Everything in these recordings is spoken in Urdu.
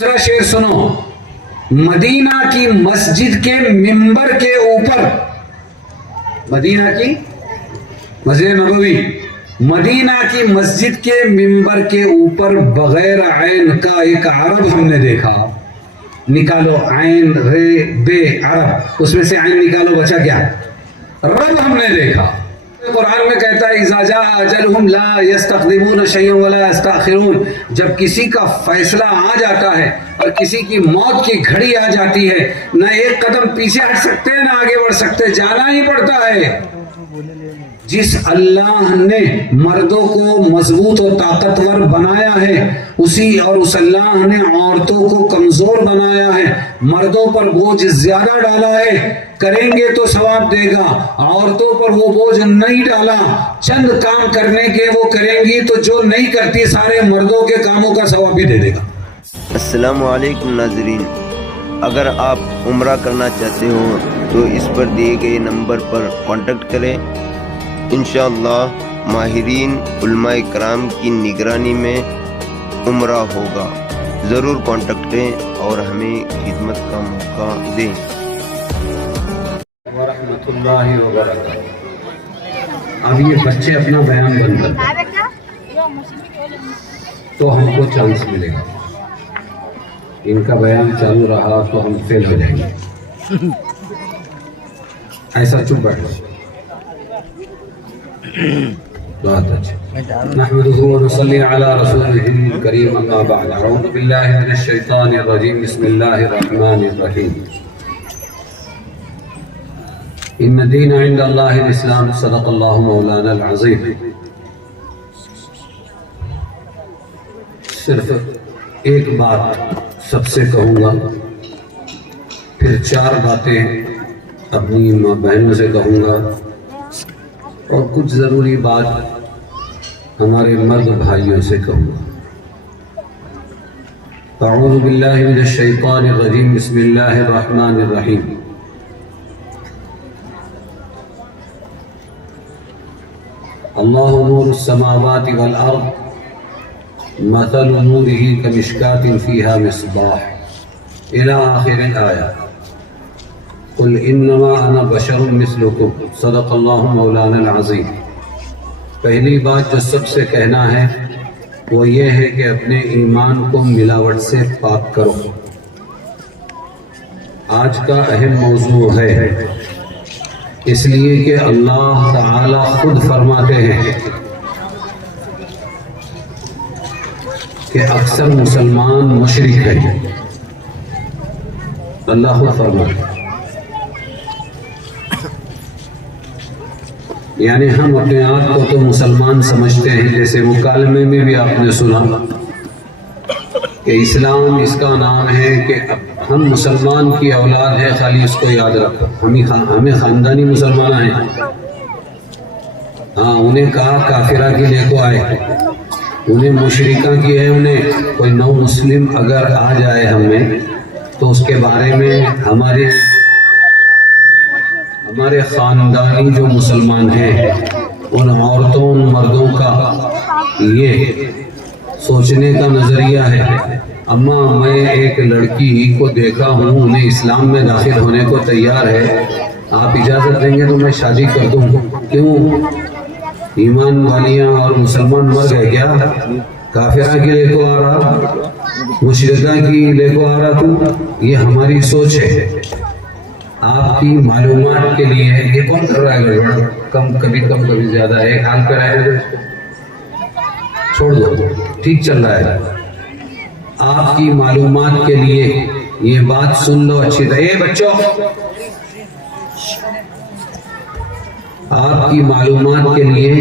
دوسرا شعر سنو، مدینہ کی مسجد کے ممبر کے اوپر، مدینہ کی مسجد نبوی، مدینہ کی مسجد کے ممبر کے اوپر بغیر عین کا ایک عرب ہم نے دیکھا. نکالو عین رے بے عرب، اس میں سے عین نکالو، بچا کیا؟ رب ہم نے دیکھا. قرآن میں کہتا ہے اذا جاء اجلہم لا یستقدمون شیئا ولا یستاخرون، جب کسی کا فیصلہ آ جاتا ہے اور کسی کی موت کی گھڑی آ جاتی ہے، نہ ایک قدم پیچھے ہٹ سکتے ہیں نہ آگے بڑھ سکتے، جانا ہی پڑتا ہے. جس اللہ نے مردوں کو مضبوط و طاقتور بنایا ہے اسی، اور اس اللہ نے عورتوں کو کمزور بنایا ہے، مردوں پر بوجھ زیادہ ڈالا ہے، کریں گے تو ثواب دے گا. عورتوں پر وہ بوجھ نہیں ڈالا، چند کام کرنے کے وہ کریں گی تو جو نہیں کرتی سارے مردوں کے کاموں کا ثواب بھی دے دے گا. السلام علیکم ناظرین، اگر آپ عمرہ کرنا چاہتے ہو تو اس پر دیے گئے نمبر پر کانٹیکٹ کریں. انشاءاللہ ماہرین علماء کرام کی نگرانی میں عمرہ ہوگا. ضرور کانٹیکٹ کریں اور ہمیں خدمت کا موقع دیں. ورحمۃ اللہ وبرکاتہ. اب یہ بچے اپنا بیان بند کر تو ہم کو چانس ملے گا. ان کا بیان چالو رہا تو ہم فیل ہو جائیں گے. ایسا چپ بیٹھو. بات اچھا. نحمده ونصلي على رسوله الكريم، اما بعد. اعوذ بالله من الشيطان الرجيم، بسم الله الرحمن الرحيم. ان الدين عند الله الاسلام، صدق الله مولانا العظيم. صرف ایک بات سب سے کہوں گا، پھر 4 باتیں اپنی ماں بہنوں سے کہوں گا، اور کچھ ضروری بات ہمارے مرد بھائیوں سے کہوں گا. اعوذ باللہ من الشیطان الرجیم، بسم اللہ الرحمن الرحیم. اللہ نور السماوات والارض مثل نورہ کمشکاة فیہا مصباح الی آخر الآیہ. قل انما انا بشر مثلکم، صدق اللہ مولانا العظیم. پہلی بات جو سب سے کہنا ہے وہ یہ ہے کہ اپنے ایمان کو ملاوٹ سے پاک کرو. آج کا اہم موضوع ہے، اس لیے کہ اللہ تعالی خود فرماتے ہیں کہ اکثر مسلمان مشرک ہیں. اللہ خود فرماتے ہیں. یعنی ہم اپنے آپ کو تو مسلمان سمجھتے ہیں، جیسے مکالمے میں بھی آپ نے سنا کہ اسلام اس کا نام ہے کہ ہم مسلمان کی اولاد ہے، خالی اس کو یاد رکھو. ہمیں خاندانی مسلمان ہیں. ہاں، انہیں کہا کافرہ کی لے کو آئے، انہیں مشرکہ کی ہے. انہیں کوئی نو مسلم اگر آ جائے ہم میں تو اس کے بارے میں ہمارے خاندانی جو مسلمان ہیں ان عورتوں ان مردوں کا یہ سوچنے کا نظریہ ہے، اما میں ایک لڑکی کو دیکھا ہوں انہیں اسلام میں داخل ہونے کو تیار ہے، آپ اجازت دیں گے تو میں شادی کر دوں. کیوں؟ ایمان والیاں اور مسلمان مر گئے کیا؟ کافرہ کی لے کو آ رہا، مشرکہ کی لے کو آ رہا. تو یہ ہماری سوچ ہے. آپ کی معلومات کے لیے یہ کون کر رہا ہے؟ کبھی زیادہ ہے. ایک حال پہ رہے گا چھوڑ دو، ٹھیک چل رہا ہے. آپ کی معلومات کے لیے یہ بات سن لو اچھی طرح. اے بچوں، آپ کی معلومات کے لیے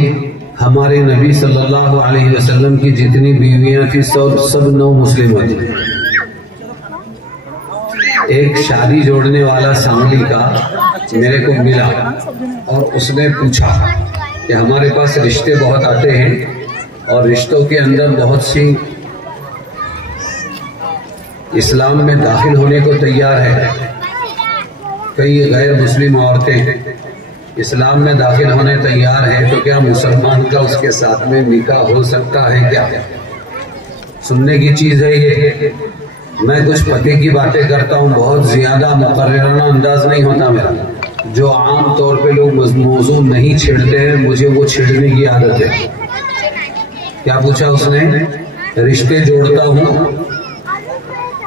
ہمارے نبی صلی اللہ علیہ وسلم کی جتنی بیویاں تھیں سب نو مسلم ہوتی ہیں. ایک شادی جوڑنے والا سانگلی کا میرے کو ملا اور اس نے پوچھا کہ ہمارے پاس رشتے بہت آتے ہیں اور رشتوں کے اندر بہت سی اسلام میں داخل ہونے کو تیار ہے. کئی غیر مسلم عورتیں اسلام میں داخل ہونے تیار ہے، تو کیا مسلمان کا اس کے ساتھ میں نکاح ہو سکتا ہے کیا؟ سننے کی چیز ہے یہ. میں کچھ پتے کی باتیں کرتا ہوں، بہت زیادہ مقررانہ انداز نہیں ہوتا میرا. جو عام طور پہ لوگ موضوع نہیں چھیڑتے ہیں، مجھے وہ چھیڑنے کی عادت ہے. کیا پوچھا اس نے؟ رشتے جوڑتا ہوں.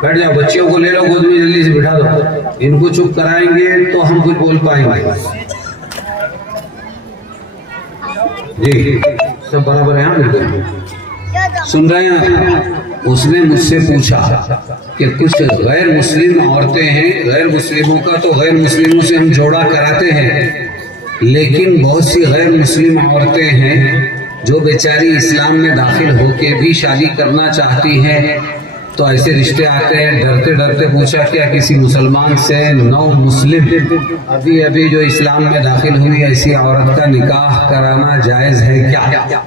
بیٹھ جاؤ، بچیوں کو لے لو گود میں، جلدی سے بٹھا دو. ان کو چپ کرائیں گے تو ہم کچھ بول پائیں گے. جی سب برابر ہے. بالکل سن رہے ہیں. اس نے مجھ سے پوچھا کہ کچھ غیر مسلم عورتیں ہیں، غیر مسلموں کا تو غیر مسلموں سے ہم جوڑا کراتے ہیں، لیکن بہت سی غیر مسلم عورتیں ہیں جو بیچاری اسلام میں داخل ہو کے بھی شادی کرنا چاہتی ہیں، تو ایسے رشتے آتے ہیں. ڈرتے ڈرتے پوچھا کیا کسی مسلمان سے نو مسلم ابھی جو اسلام میں داخل ہوئی ایسی عورت کا نکاح کرانا جائز ہے کیا؟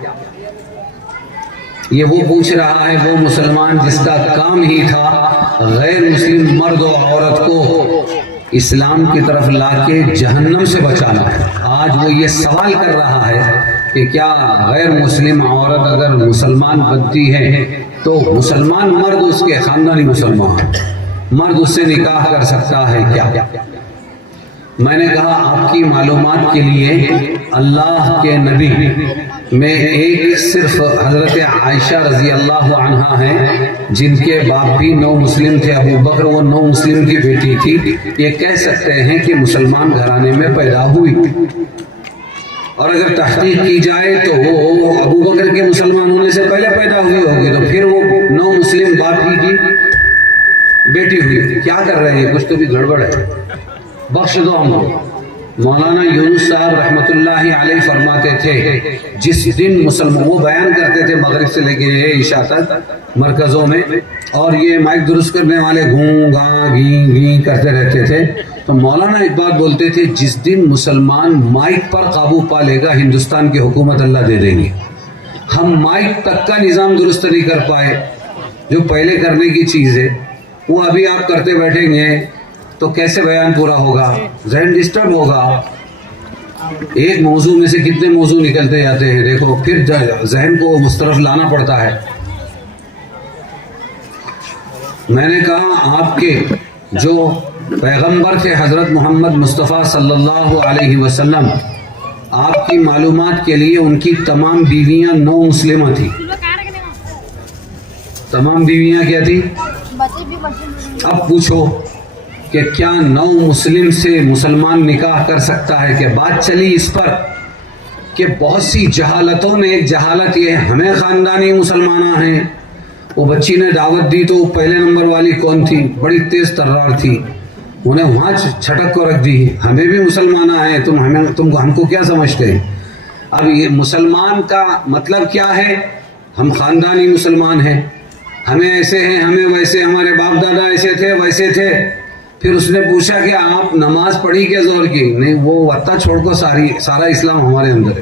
یہ وہ پوچھ رہا ہے، وہ مسلمان جس کا کام ہی تھا غیر مسلم مرد و عورت کو اسلام کی طرف لا کے جہنم سے بچانا. آج وہ یہ سوال کر رہا ہے کہ کیا غیر مسلم عورت اگر مسلمان بنتی ہے تو مسلمان مرد، اس کے خاندانی مسلمان مرد، اس سے نکاح کر سکتا ہے کیا؟ میں نے کہا آپ کی معلومات کے لیے اللہ کے نبی میں ایک صرف حضرت عائشہ رضی اللہ عنہا ہیں، جن کے باپ بھی نو مسلم تھے، ابو بکر، وہ نو مسلم کی بیٹی تھی. یہ کہہ سکتے ہیں کہ مسلمان گھرانے میں پیدا ہوئی. اور اگر تحقیق کی جائے تو وہ ابو بکر کے مسلمان ہونے سے پہلے پیدا ہوئی ہوگی، تو پھر وہ نو مسلم باپ ہی کی بیٹی ہوئی. کیا کر رہے ہیں؟ کچھ تو بھی گڑبڑ ہے. بخش دو ہم کو. مولانا یونس صاحب رحمۃ اللہ علیہ فرماتے تھے جس دن مسلمان، وہ بیان کرتے تھے مغرب سے لے کے عشاء تک مرکزوں میں، اور یہ مائک درست کرنے والے گوں گاں گیں گیں کرتے رہتے تھے. تو مولانا ایک بات بولتے تھے، جس دن مسلمان مائک پر قابو پا لے گا ہندوستان کی حکومت اللہ دے دیں گے. ہم مائک تک کا نظام درست نہیں کر پائے، جو پہلے کرنے کی چیز ہے وہ ابھی آپ کرتے بیٹھیں گے تو کیسے بیان پورا ہوگا؟ ذہن ڈسٹرب ہوگا. ایک موضوع میں سے کتنے موضوع نکلتے جاتے ہیں، دیکھو پھر ذہن کو مسترف لانا پڑتا ہے. میں نے کہا آپ کے جو پیغمبر تھے حضرت محمد مصطفیٰ صلی اللہ علیہ وسلم، آپ کی معلومات کے لیے ان کی تمام بیویاں نو مسلمہ تھی. تمام بیویاں کیا تھی؟ اب پوچھو کہ کیا نو مسلم سے مسلمان نکاح کر سکتا ہے؟ کہ بات چلی اس پر کہ بہت سی جہالتوں میں ایک جہالت یہ ہے، ہمیں خاندانی مسلمانہ ہیں. وہ بچی نے دعوت دی تو پہلے نمبر والی کون تھی؟ بڑی تیز ترار تھی، انہیں وہاں چھٹک کو رکھ دی. ہمیں بھی مسلمانہ ہیں، ہم کو کیا سمجھتے ہیں؟ اب یہ مسلمان کا مطلب کیا ہے؟ ہم خاندانی مسلمان ہیں، ہمیں ایسے ہیں، ہمیں ویسے، ہمارے باپ دادا ایسے تھے ویسے تھے. پھر اس نے پوچھا کہ آپ نماز پڑھی کیا زور کی؟ نہیں، وہ وطا چھوڑ کو سارا اسلام ہمارے اندر ہے.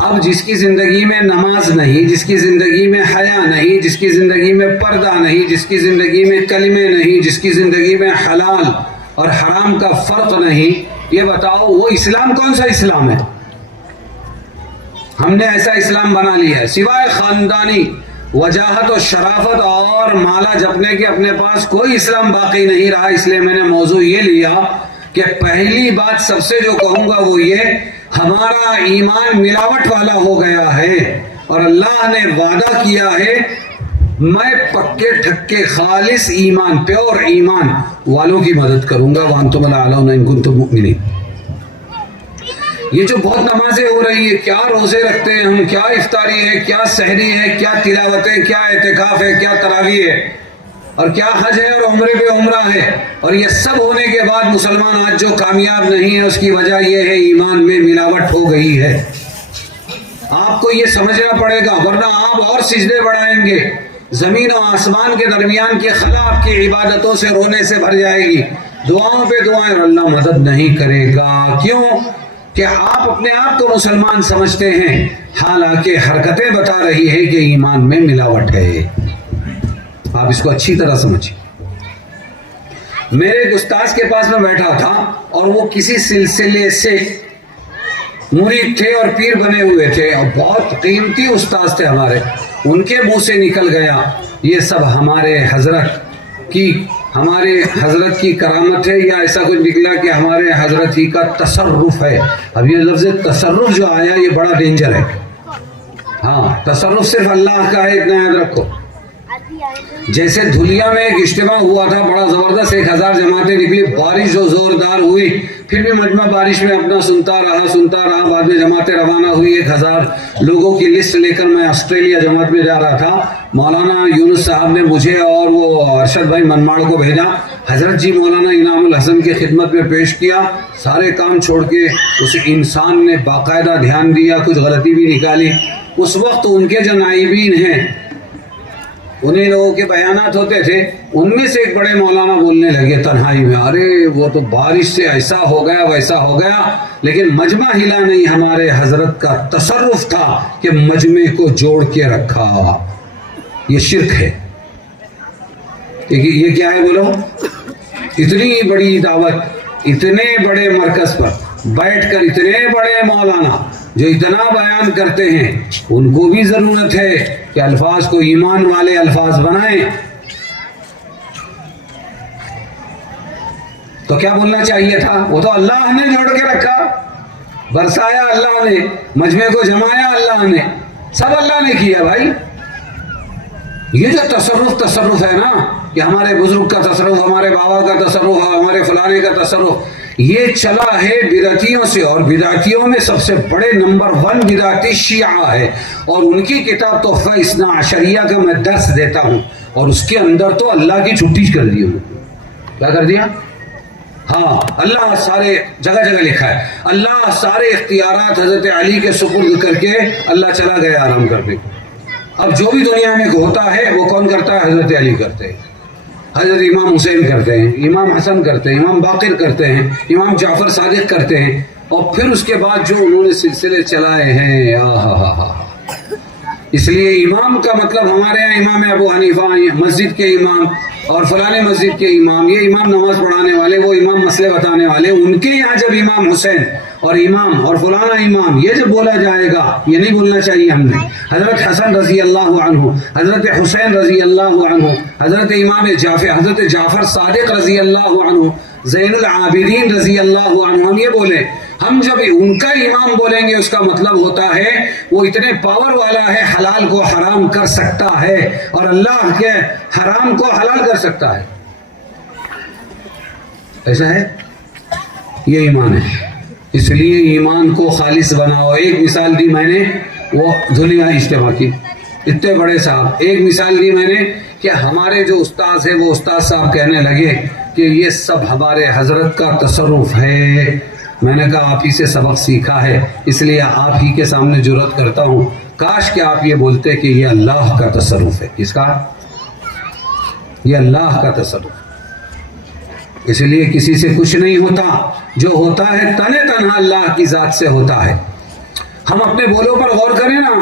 اب جس کی زندگی میں نماز نہیں، جس کی زندگی میں حیا نہیں، جس کی زندگی میں پردہ نہیں، جس کی زندگی میں کلمے نہیں، جس کی زندگی میں حلال اور حرام کا فرق نہیں، یہ بتاؤ وہ اسلام کون سا اسلام ہے؟ ہم نے ایسا اسلام بنا لیا ہے سوائے خاندانی وجاہت و شرافت اور مالا جپنے کے اپنے پاس کوئی اسلام باقی نہیں رہا. اس لیے میں نے موضوع یہ لیا کہ پہلی بات سب سے جو کہوں گا وہ یہ، ہمارا ایمان ملاوٹ والا ہو گیا ہے، اور اللہ نے وعدہ کیا ہے میں پکے ٹھکے خالص ایمان، پیور ایمان والوں کی مدد کروں گا. وانتم الاعلون ان کنتم مؤمنین. یہ جو بہت نمازیں ہو رہی ہے، کیا روزے رکھتے ہیں ہم، کیا افطاری ہے، کیا سحری ہے، کیا تلاوتیں، کیا اعتکاف ہے، کیا تراویح ہے، اور کیا حج ہے اور عمرے پہ عمرہ ہے، اور یہ سب ہونے کے بعد مسلمان آج جو کامیاب نہیں ہے اس کی وجہ یہ ہے ایمان میں ملاوٹ ہو گئی ہے. آپ کو یہ سمجھنا پڑے گا، ورنہ آپ اور سجدے بڑھائیں گے، زمین و آسمان کے درمیان کی خلا آپ کی عبادتوں سے رونے سے بھر جائے گی، دعاؤں پہ دعائیں، اور اللہ مدد نہیں کرے گا. کیوں؟ کہ آپ اپنے آپ کو مسلمان سمجھتے ہیں، حالانکہ حرکتیں بتا رہی ہے کہ ایمان میں ملاوٹ ہے. آپ اس کو اچھی طرح سمجھیں. میرے ایک استاذ کے پاس میں بیٹھا تھا اور وہ کسی سلسلے سے مرید تھے اور پیر بنے ہوئے تھے اور بہت قیمتی استاذ تھے ہمارے. ان کے منہ سے نکل گیا یہ سب ہمارے حضرت کی کرامت ہے، یا ایسا کچھ نکلا کہ ہمارے حضرت ہی کا تصرف ہے؟ اب یہ لفظ تصرف جو آیا یہ بڑا ڈینجر ہے. ہاں، تصرف صرف اللہ کا ہے، اتنا یاد رکھو. جیسے دھلیا میں ایک اجتماع ہوا تھا بڑا زبردست، 1000 جماعتیں نکلی، بارش جو زوردار ہوئی، پھر بھی مجمع بارش میں اپنا سنتا رہا، بعد میں جماعتیں روانہ ہوئی. 1000 لوگوں کی لسٹ لے کر میں آسٹریلیا جماعت میں جا رہا تھا. مولانا یونس صاحب نے مجھے اور وہ ارشد بھائی منماڑ کو بھیجا. حضرت جی مولانا انعام الحسن کی خدمت میں پیش کیا. سارے کام چھوڑ کے اس انسان نے باقاعدہ دھیان دیا، کچھ غلطی بھی نکالی. اس وقت ان کے جو نائبین ہیں، انہیں لوگوں کے بیانات ہوتے تھے، ان میں سے ایک بڑے مولانا بولنے لگے تنہائی میں، ارے وہ تو بارش سے ایسا ہو گیا ویسا ہو گیا، لیکن مجمع ہلا نہیں. ہمارے حضرت کا تصرف تھا کہ مجمع کو جوڑ کے رکھا. یہ شرک ہے. یہ کیا ہے بولو؟ اتنی بڑی دعوت، اتنے بڑے مرکز پر بیٹھ کر اتنے بڑے مولانا جو اتنا بیان کرتے ہیں، ان کو بھی ضرورت ہے کہ الفاظ کو ایمان والے الفاظ بنائیں. تو کیا بولنا چاہیے تھا؟ وہ تو اللہ نے جوڑ کے رکھا، برسایا اللہ نے، مجمع کو جمایا اللہ نے، سب اللہ نے کیا. بھائی یہ جو تصرف ہے نا، کہ ہمارے بزرگ کا تصرف، ہمارے بابا کا تصرف، ہمارے فلانے کا تصرف، یہ چلا ہے بدعتیوں سے. اور بدعتیوں میں سب سے بڑے نمبر 1 بدعتی شیعہ ہے. اور ان کی کتاب تحفہ اثنا عشریہ کا میں درس دیتا ہوں، اور اس کے اندر تو اللہ کی چھٹی کر دی. کیا کر دیا؟ ہاں، اللہ سارے جگہ لکھا ہے، اللہ سارے اختیارات حضرت علی کے سپرد کر کے اللہ چلا گیا آرام کرنے. اب جو بھی دنیا میں ہوتا ہے وہ کون کرتا ہے؟ حضرت علی کرتے ہیں، حضرت امام حسین کرتے ہیں، امام حسن کرتے ہیں، امام باقر کرتے ہیں، امام جعفر صادق کرتے ہیں. اور پھر اس کے بعد جو انہوں نے سلسلے چلائے ہیں، اس لیے امام کا مطلب ہمارے یہاں امام ابو حنیفہ مسجد کے امام، اور فلانے مسجد کے امام، یہ امام نماز پڑھانے والے، وہ امام مسئلے بتانے والے. ان کے یہاں جب امام حسین اور امام اور فلانا امام یہ جب بولا جائے گا، یہ نہیں بولنا چاہیے ہم نے. حضرت حسن رضی اللہ عنہ، حضرت حسین رضی اللہ عنہ، حضرت امام جعفر، حضرت جعفر صادق رضی اللہ عنہ، زین العابدین رضی اللہ عنہ، ہم یہ بولیں. ہم جب ان کا امام بولیں گے، اس کا مطلب ہوتا ہے وہ اتنے پاور والا ہے، حلال کو حرام کر سکتا ہے، اور اللہ کے حرام کو حلال کر سکتا ہے. ایسا ہے، یہ ایمان ہے. اس لیے ایمان کو خالص بناؤ. ایک مثال دی میں نے، وہ دنیا اجتماع کی، اتنے بڑے صاحب. ایک مثال دی میں نے کہ ہمارے جو استاذ ہیں، وہ استاذ صاحب کہنے لگے کہ یہ سب ہمارے حضرت کا تصرف ہے. میں نے کہا آپ ہی سے سبق سیکھا ہے، اس لیے آپ ہی کے سامنے جرأت کرتا ہوں، کاش کہ آپ یہ بولتے کہ یہ اللہ کا تصرف ہے. کس کا؟ یہ اللہ کا تصرف. اس لیے کسی سے کچھ نہیں ہوتا، جو ہوتا ہے تنہا اللہ کی ذات سے ہوتا ہے. ہم اپنے بولوں پر غور کریں نا،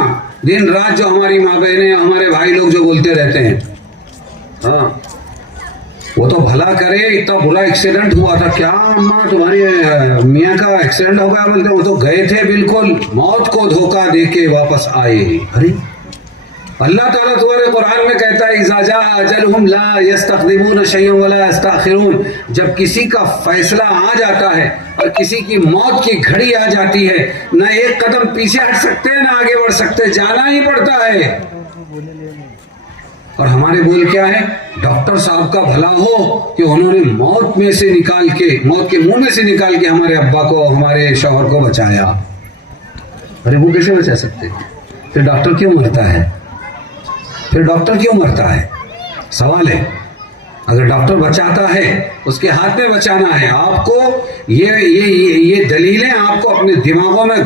دن رات جو ہماری ماں بہنیں، ہمارے بھائی لوگ جو بولتے رہتے ہیں، ہاں وہ تو بھلا کرے، اتنا برا ایکسیڈنٹ ہوا تھا، کیا اماں تمہاری میاں کا ایکسیڈنٹ ہو گیا؟ بولتے وہ تو گئے تھے، بالکل موت کو دھوکہ دے کے واپس آئے. ارے اللہ تعالیٰ تمہارے قرآن میں کہتا ہے اذا جاء اجلہم لا یستقدمون شیئا ولا یستاخرون. جب کسی کا فیصلہ آ جاتا ہے اور کسی کی موت کی گھڑی آ جاتی ہے، نہ ایک قدم پیچھے ہٹ سکتے نہ آگے بڑھ سکتے، جانا ہی پڑتا ہے. اور ہمارے بول کیا ہے؟ ڈاکٹر صاحب کا بھلا ہو کہ انہوں نے موت میں سے نکال کے، موت کے منہ میں سے نکال کے ہمارے ابا کو، ہمارے شوہر کو بچایا. ارے وہ کیسے بچا سکتے ہیں؟ پھر ڈاکٹر کیوں مرتا ہے؟ سوال ہے. اگر ڈاکٹر بچاتا ہے، اس کے ہاتھ میں بچانا ہے. آپ کو یہ دلیلیں آپ کو اپنے دماغوں میں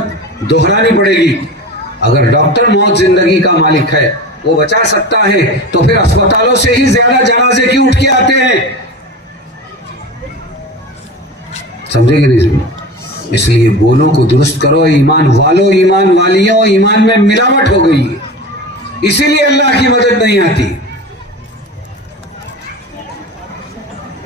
دہرانی پڑے گی. اگر ڈاکٹر موت زندگی کا مالک ہے، وہ بچا سکتا ہے، تو پھر اسپتالوں سے ہی زیادہ جنازے کیوں اٹھ کے آتے ہیں؟ سمجھے کہ نہیں؟ اس لیے بولوں کو درست کرو. ایمان والو، ایمان والیوں، ایمان میں ملاوٹ ہو گئی ہے، اسی لیے اللہ کی مدد نہیں آتی.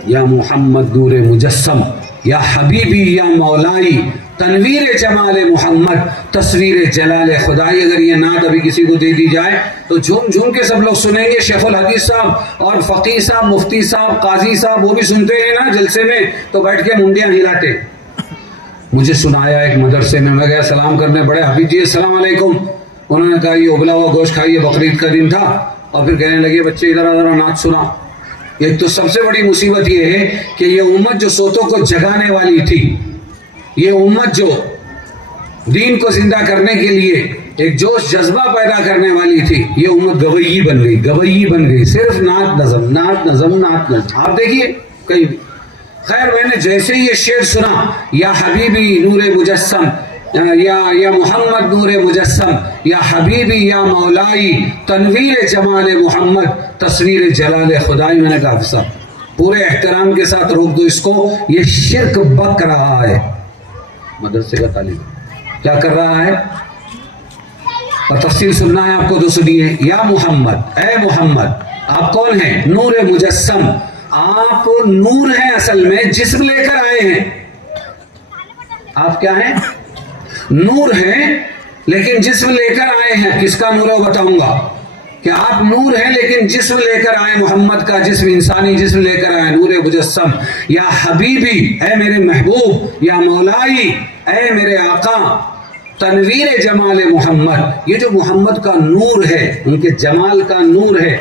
یا محمد نور مجسم، یا حبیبی، یا مولائی، تنویر جمال محمد تصویر جلال خدائی. اگر یہ نعت ابھی کسی کو دے دی جائے تو جھوم جھوم کے سب لوگ سنیں گے. شیخ الحدیث صاحب اور فقیہ صاحب, مفتی صاحب, قاضی صاحب وہ بھی سنتے ہیں نا جلسے میں, تو بیٹھ کے منڈیاں ہلاتے. مجھے سنایا ایک مدرسے میں گیا سلام کرنے, بڑے حفیظ جی السلام علیکم. انہوں نے کہا یہ ابلا ہوا گوشت کھائیے, بقرعید کا دن تھا. اور پھر کہنے لگے بچے ادھر ادھر نعت سنا. ایک تو سب سے بڑی مصیبت یہ ہے کہ یہ امت جو سوتوں کو جگانے والی تھی, یہ امت جو دین کو زندہ کرنے کے لیے ایک جوش جذبہ پیدا کرنے والی تھی, یہ امت گوئی بن گئی, گوئی بن گئی. صرف نعت نظم, نعت نظم, نعت نظم. آپ دیکھیے کہیں بھی. خیر میں نے جیسے ہی یہ شعر سنا, یا حبیبی نور مجسم, یا محمد نور مجسم, یا حبیبی یا مولائی تنویر جمال محمد تصویر جلال خدائی, میں نے کہا صاحب پورے احترام کے ساتھ روک دو اس کو, یہ شرک بک رہا ہے. مدرسے کا تعلیم کیا کر رہا ہے, اور تفصیل سننا ہے آپ کو تو سنیے. یا محمد, اے محمد آپ کون ہیں؟ نور مجسم, آپ نور ہیں اصل میں, جسم لے کر آئے ہیں. آپ کیا ہیں؟ نور ہیں لیکن جسم لے کر آئے ہیں. کس کا نور ہے بتاؤں گا کہ آپ نور ہیں لیکن جسم لے کر آئے, محمد کا جسم, انسانی جسم لے کر آئے, نور مجسم. یا حبیبی اے میرے محبوب, یا مولائی اے میرے آقا تنویر جمال محمد. یہ جو محمد کا نور ہے, ان کے جمال کا نور ہے,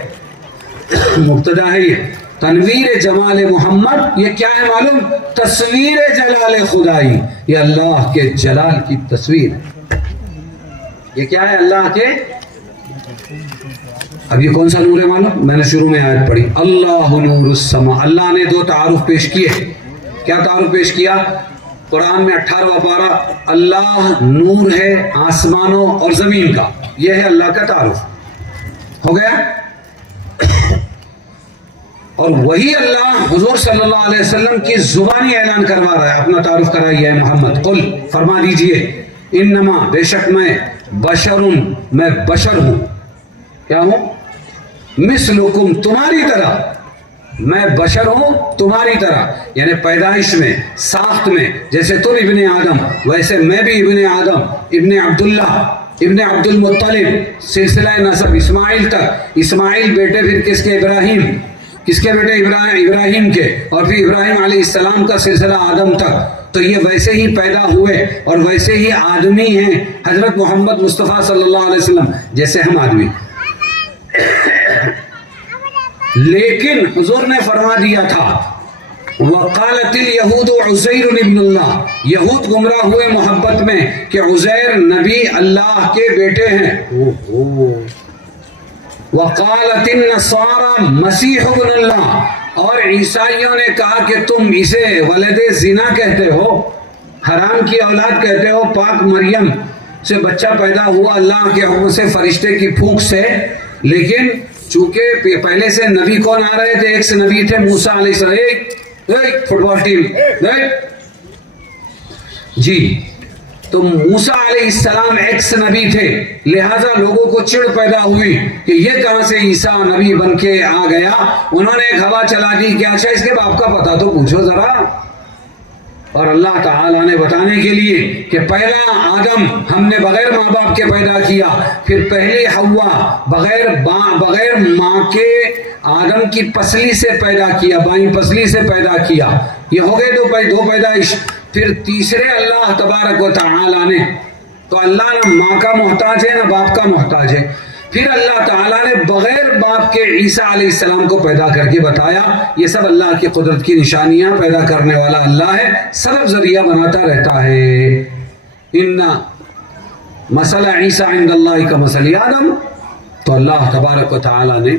مبتدا ہے یہ. تنویر جمال محمد یہ کیا ہے معلوم؟ تصویر جلال خدائی, یہ اللہ کے جلال کی تصویر. یہ کیا ہے؟ اللہ کے. اب یہ کون سا نور ہے معلوم؟ میں نے شروع میں آیت پڑھی, اللہ نور السما. اللہ نے دو تعارف پیش کیے. کیا تعارف پیش کیا؟ قرآن میں 18واں پارہ, اللہ نور ہے آسمانوں اور زمین کا, یہ ہے اللہ کا تعارف. ہو گیا. اور وہی اللہ حضور صلی اللہ علیہ وسلم کی زبانی اعلان کروا رہا ہے, اپنا تعارف کرائیے. محمد قل, فرما دیجئے, انما بے شک میں, بشرun میں بشر ہوں. کیا ہوں؟ مثلکم تمہاری طرح, میں بشر ہوں تمہاری طرح, یعنی پیدائش میں, ساخت میں, جیسے تم ابن آدم ویسے میں بھی ابن آدم, ابن عبداللہ, ابن عبد المطلب, سلسلہ نسب اسماعیل تک. اسماعیل بیٹے پھر کس کے؟ ابراہیم. کس کے بیٹے؟ ابراہیم کے, اور پھر ابراہیم علیہ السلام کا سلسلہ آدم تک. تو یہ ویسے ہی پیدا ہوئے اور ویسے ہی آدمی ہیں حضرت محمد مصطفیٰ صلی اللہ علیہ وسلم جیسے ہم آدمی. لیکن حضور نے فرما دیا تھا, وقالت اليہود عزیر ابن اللہ, یہود گمراہ ہوئے محبت میں کہ عزیر نبی اللہ کے بیٹے ہیں. وقالت النصارى مسیح ابن اللہ, اور عیسائیوں نے کہا کہ تم اسے ولد زنا کہتے ہو, حرام کی اولاد کہتے ہو. پاک مریم سے بچہ پیدا ہوا اللہ کے حکم سے, فرشتے کی پھونک سے, لیکن چونکہ پہلے سے نبی کون آ رہے تھے؟ ایک سے نبی تھے موسیٰ علیہ السلام. فٹ بال ٹیم جی, تو موسیٰ علیہ السلام ایکس نبی تھے, لہٰذا لوگوں کو چڑ پیدا ہوئی کہ یہ کہاں سے عیسیٰ نبی بن کے آ گیا. انہوں نے ایک ہوا چلا دی کہ اچھا اس کے باپ کا پتہ تو پوچھو ذرا. اور اللہ تعالیٰ نے بتانے کے لیے کہ پہلا آدم ہم نے بغیر ماں باپ کے پیدا کیا, پھر پہلی حوا بغیر ماں کے آدم کی پسلی سے پیدا کیا, بائیں پسلی سے پیدا کیا. یہ ہو گئے دو پیدائش. پھر تیسرے اللہ تبارک و تعالیٰ نے, تو اللہ نہ ماں کا محتاج ہے نہ باپ کا محتاج ہے. پھر اللہ تعالیٰ نے بغیر باپ کے عیسیٰ علیہ السلام کو پیدا کر کے بتایا. یہ سب اللہ کی قدرت کی نشانیاں, پیدا کرنے والا اللہ ہے, سبب ذریعہ بناتا رہتا ہے. ان مثل عیسیٰ عند اللہ کا مثل آدم. تو اللہ تبارک و تعالیٰ نے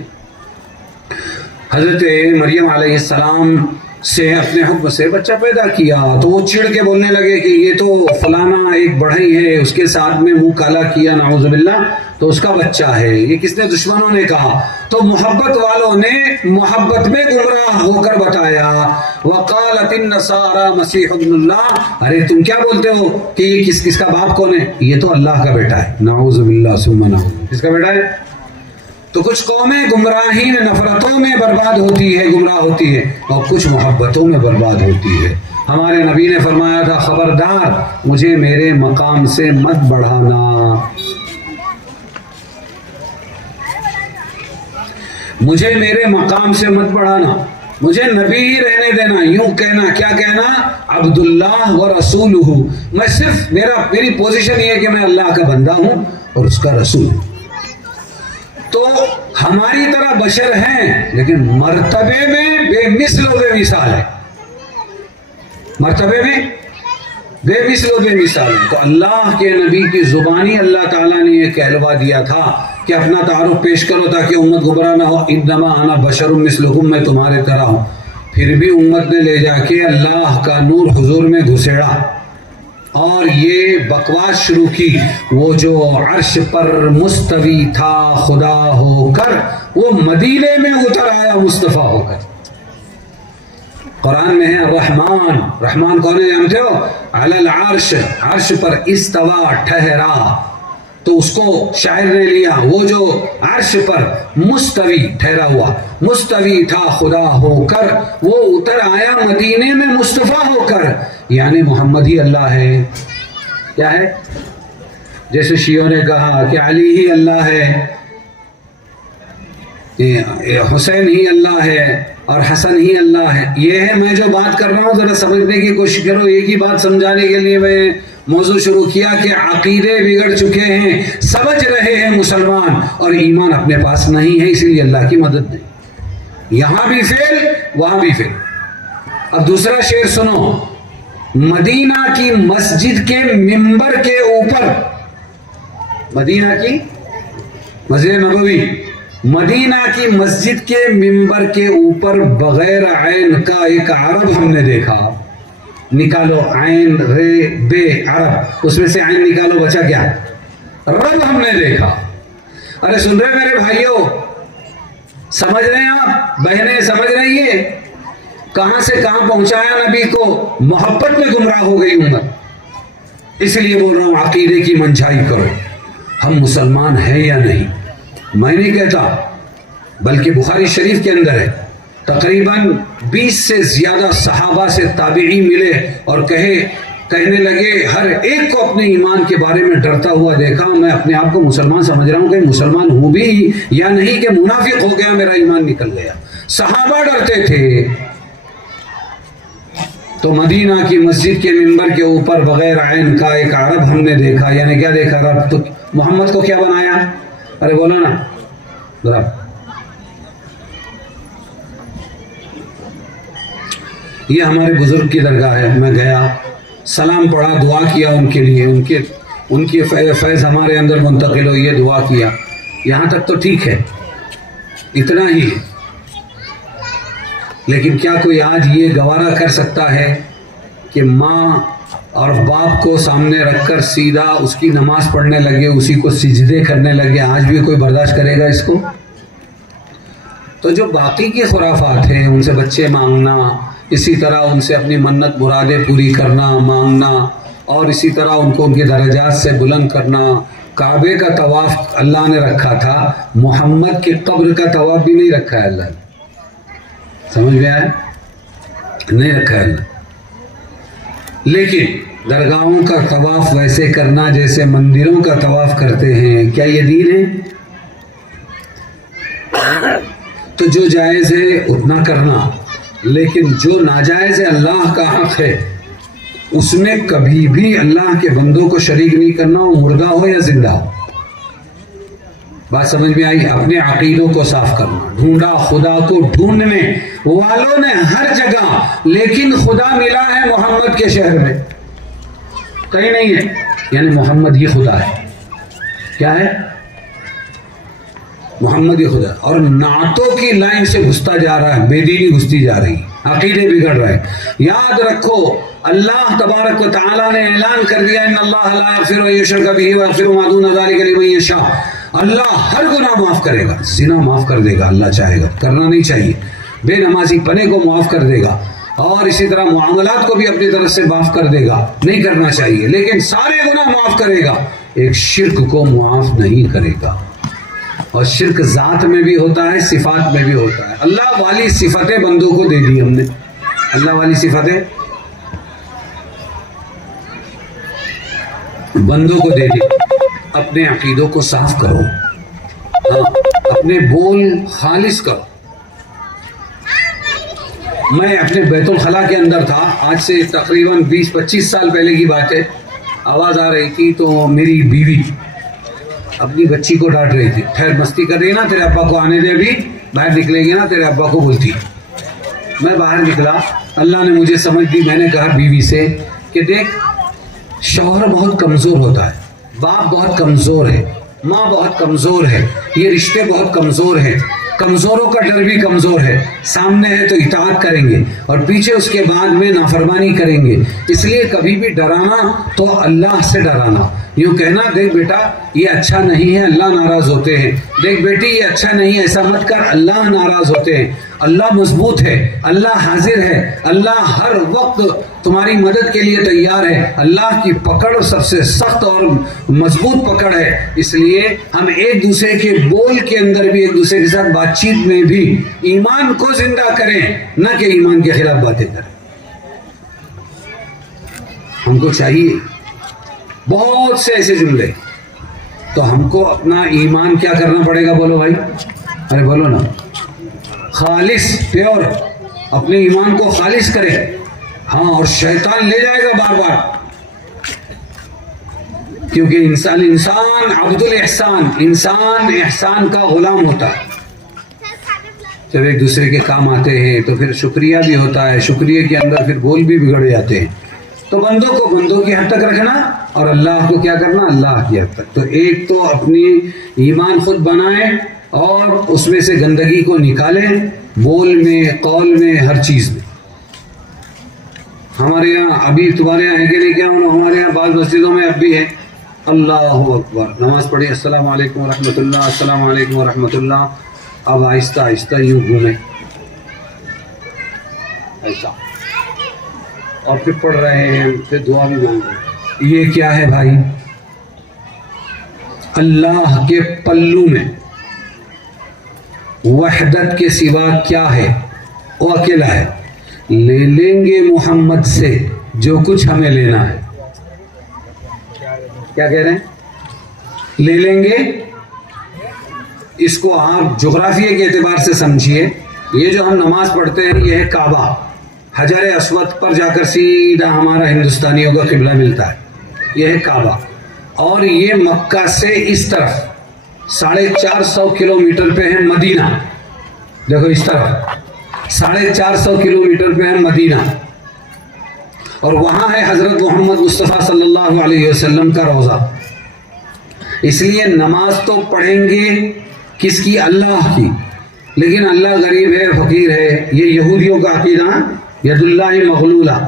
حضرت مریم علیہ السلام سے اپنے حکم سے بچہ پیدا کیا. تو وہ چڑ کے بولنے لگے کہ یہ تو فلانا ایک بڑھئی ہے, اس کے ساتھ میں منہ کالا کیا نعوذ باللہ, تو اس کا بچہ ہے. یہ کس نے؟ دشمنوں نے کہا. تو محبت والوں نے محبت میں گمراہ ہو کر بتایا, وقالت النصارى مسیح ابن اللہ. ارے تم کیا بولتے ہو کہ یہ کس کا باپ کون ہے؟ یہ تو اللہ کا بیٹا ہے. نعوذ باللہ ثم نعوذ. کس کا بیٹا ہے؟ تو کچھ قومیں گمراہی میں نفرتوں میں برباد ہوتی ہے, گمراہ ہوتی ہے, اور کچھ محبتوں میں برباد ہوتی ہے. ہمارے نبی نے فرمایا تھا خبردار مجھے میرے مقام سے مت بڑھانا، مجھے میرے مقام سے مت بڑھانا، مجھے نبی ہی رہنے دینا، یوں کہنا، کیا کہنا، عبداللہ و رسولہ، میں صرف میری پوزیشن یہ ہے کہ میں اللہ کا بندہ ہوں اور اس کا رسول ہوں۔ تو ہماری طرح بشر ہیں لیکن مرتبے میں بے مثل و بے مثال ہے، مرتبے میں بے مثل و بے مثال ہے۔ تو اللہ کے نبی کی زبانی اللہ تعالیٰ نے یہ کہلوا دیا تھا کہ اپنا تعارف پیش کرو تاکہ امت گمراہ نہ ہو، انما انا بشر مثلکم، میں تمہارے طرح ہوں۔ پھر بھی امت نے لے جا کے اللہ کا نور حضور میں گھسیڑا اور یہ بکواس شروع کی، وہ جو عرش پر مستوی تھا خدا ہو کر، وہ مدینے میں اتر آیا مصطفیٰ ہو کر۔ قرآن میں ہے رحمان، رحمان کون ہے جانتے ہو؟ علی العرش، عرش پر استوا، ٹھہرا، تو اس کو شاعر نے لیا، وہ جو عرش پر مستوی ٹھہرا ہوا، مستوی تھا خدا ہو کر، وہ اتر آیا مدینے میں مصطفیٰ ہو کر، یعنی محمد ہی اللہ ہے۔ کیا ہے؟ جیسے شیعوں نے کہا کہ علی ہی اللہ ہے، حسین ہی اللہ ہے اور حسن ہی اللہ ہے۔ یہ ہے، میں جو بات کر رہا ہوں ذرا سمجھنے کی کوشش کرو، ایک ہی بات سمجھانے کے لیے میں موضوع شروع کیا کہ عقیدے بگڑ چکے ہیں، سمجھ رہے ہیں مسلمان اور ایمان اپنے پاس نہیں ہے، اسی لیے اللہ کی مدد نہیں، یہاں بھی فیل وہاں بھی فیل۔ اب دوسرا شعر سنو، مدینہ کی مسجد کے ممبر کے اوپر، مدینہ کی مسجد نبوی، مدینہ کی مسجد کے ممبر کے اوپر بغیر عین کا ایک عرب ہم نے دیکھا۔ نکالو عین رے بے عرب، اس میں سے عین نکالو، بچا کیا؟ رب ہم نے دیکھا۔ ارے سن رہے میرے بھائیوں، سمجھ رہے ہیں آپ بہنیں، سمجھ رہی ہیں کہاں سے کہاں پہنچایا نبی کو؟ محبت میں گمراہ ہو گئی امت۔ اس لیے بول رہا ہوں عقیدے کی منچھائی کرو، ہم مسلمان ہیں یا نہیں، میں نہیں کہتا، بلکہ بخاری شریف کے اندر ہے، تقریباً 20 سے زیادہ صحابہ سے تابعی ملے اور کہنے لگے، ہر ایک کو اپنے ایمان کے بارے میں ڈرتا ہوا دیکھا، میں اپنے آپ کو مسلمان سمجھ رہا ہوں کہ مسلمان ہوں بھی یا نہیں، کہ منافق ہو گیا، میرا ایمان نکل گیا۔ صحابہ ڈرتے تھے۔ تو مدینہ کی مسجد کے ممبر کے اوپر بغیر عین کا ایک عرب ہم نے دیکھا، یعنی کیا دیکھا؟ رب۔ تو محمد کو کیا بنایا؟ ارے بولو نا ذرا۔ یہ ہمارے بزرگ کی درگاہ ہے، میں گیا، سلام پڑھا، دعا کیا ان کے لیے، ان کی فیض ہمارے اندر منتقل ہو، یہ دعا کیا، یہاں تک تو ٹھیک ہے، اتنا ہی۔ لیکن کیا کوئی آج یہ گوارا کر سکتا ہے کہ ماں اور باپ کو سامنے رکھ کر سیدھا اس کی نماز پڑھنے لگے، اسی کو سجدے کرنے لگے؟ آج بھی کوئی برداشت کرے گا اس کو؟ تو جو باقی کی خرافات ہیں، ان سے بچے مانگنا، اسی طرح ان سے اپنی منت مرادیں پوری کرنا، مانگنا، اور اسی طرح ان کو ان کے درجات سے بلند کرنا۔ کعبے کا طواف اللہ نے رکھا تھا، محمد کی قبر کا طواف بھی نہیں رکھا ہے اللہ نے، سمجھ میں آیا؟ نہیں رکھا ہے اللہ۔ لیکن درگاہوں کا طواف ویسے کرنا جیسے مندروں کا طواف کرتے ہیں، کیا یہ دین ہے؟ تو جو جائز ہے اتنا کرنا، لیکن جو ناجائز ہے، اللہ کا حق ہے، اس میں کبھی بھی اللہ کے بندوں کو شریک نہیں کرنا، وہ مردہ ہو یا زندہ ہو۔ بات سمجھ میں آئی؟ اپنے عقیدوں کو صاف کرنا، ڈھونڈا خدا کو ڈھونڈنے والوں نے ہر جگہ، لیکن خدا ملا ہے محمد کے شہر میں، کہیں نہیں ہے، یعنی محمد ہی خدا ہے۔ کیا ہے؟ محمد ہی خدا، اور نعتوں کی لائن سے گھستا جا رہا ہے، بے دینی گھستی جا رہی، عقیدے بگڑ رہے۔ یاد رکھو، اللہ تبارک و تعالیٰ نے اعلان کر دیا، ان اللہ لا یغفر ان یشرک بہ ویغفر ما دون ذلک لمن یشاء، اللہ ہر گناہ معاف کرے گا، زنا معاف کر دے گا، اللہ چاہے گا، کرنا نہیں چاہیے، بے نمازی پنے کو معاف کر دے گا، اور اسی طرح معاملات کو بھی اپنی طرف سے معاف کر دے گا، نہیں کرنا چاہیے، لیکن سارے گناہ معاف کرے گا، ایک شرک کو معاف نہیں کرے گا۔ اور شرک ذات میں بھی ہوتا ہے، صفات میں بھی ہوتا ہے۔ اللہ والی صفتیں بندوں کو دے دی ہم نے، اللہ والی صفتیں بندوں کو دے دے. اپنے عقیدوں کو صاف کرو, ہاں اپنے بول خالص کرو. میں اپنے بیت الخلا کے اندر تھا, آج سے تقریباً 20-25 سال پہلے کی بات ہے. آواز آ رہی تھی تو میری بیوی اپنی بچی کو ڈانٹ رہی تھی, خیر مستی کر رہی ہے نا, تیرے ابا کو آنے دے, ابھی باہر نکلیں گے نا, تیرے ابا کو بولتی. میں باہر نکلا, اللہ نے مجھے سمجھ دی. میں نے کہا بیوی سے کہ دیکھ, شوہر بہت کمزور ہوتا ہے, باپ بہت کمزور ہے, ماں بہت کمزور ہے, یہ رشتے بہت کمزور ہیں. کمزوروں کا ڈر بھی کمزور ہے. سامنے ہے تو اطاعت کریں گے اور پیچھے اس کے بعد میں نافرمانی کریں گے. اس لیے کبھی بھی ڈرانا تو اللہ سے ڈرانا. یوں کہنا دیکھ بیٹا یہ اچھا نہیں ہے, اللہ ناراض ہوتے ہیں. دیکھ بیٹی یہ اچھا نہیں ہے, ایسا مت کر, اللہ ناراض ہوتے ہیں. اللہ مضبوط ہے, اللہ حاضر ہے, اللہ ہر وقت تمہاری مدد کے لیے تیار ہے. اللہ کی پکڑ سب سے سخت اور مضبوط پکڑ ہے. اس لیے ہم ایک دوسرے کے بول کے اندر بھی, ایک دوسرے کے ساتھ بات چیت میں بھی ایمان کو زندہ کریں, نہ کہ ایمان کے خلاف باتیں کریں. ہم کو چاہیے بہت سے ایسے جملے. تو ہم کو اپنا ایمان کیا کرنا پڑے گا, بولو بھائی, ارے بولو نا, خالص پیور, اپنے ایمان کو خالص کرے. ہاں, اور شیطان لے جائے گا بار بار, کیونکہ انسان عبد الاحسان, انسان احسان کا غلام ہوتا ہے. جب ایک دوسرے کے کام آتے ہیں تو پھر شکریہ بھی ہوتا ہے, شکریہ کے اندر پھر بول بھی بگڑ جاتے ہیں. تو بندوں کو بندوں کی حد تک رکھنا اور اللہ کو کیا کرنا, اللہ کی حد تک. تو ایک تو اپنی ایمان خود بنائیں اور اس میں سے گندگی کو نکالیں, بول میں, قول میں, ہر چیز میں. ہمارے یہاں ابھی, تمہارے یہاں ہے کہ نہیں کیا, ہمارے یہاں بعض مسجدوں میں اب بھی ہے اللہ اکبر, نماز پڑھی السلام علیکم ورحمۃ اللہ, السلام علیکم ورحمۃ اللہ. اب آہستہ آہستہ یوں گھومیں ایسا, اور پھر پڑھ رہے ہیں, پھر دعا بھی مانگ رہے ہیں. یہ کیا ہے بھائی, اللہ کے پلو میں وحدت کے سوا کیا ہے, وہ اکیلا ہے. لے لیں گے محمد سے جو کچھ ہمیں لینا ہے. کیا کہہ رہے ہیں, لے لیں گے. اس کو آپ جغرافیے کے اعتبار سے سمجھیے. یہ جو ہم نماز پڑھتے ہیں یہ ہے کعبہ, حجر اسود پر جا کر سیدھا ہمارا ہندوستانیوں کا قبلہ ملتا ہے, یہ ہے کعبہ. اور یہ مکہ سے اس طرف 450 کلومیٹر پہ ہے مدینہ. دیکھو اس طرف 450 کلومیٹر پہ ہے مدینہ, اور وہاں ہے حضرت محمد مصطفیٰ صلی اللہ علیہ وسلم کا روضہ. اس لیے نماز تو پڑھیں گے کس کی, اللہ کی. لیکن اللہ غریب ہے, فقیر ہے. یہ یہودیوں کا عقیدہ, ید اللہ مغلولہ,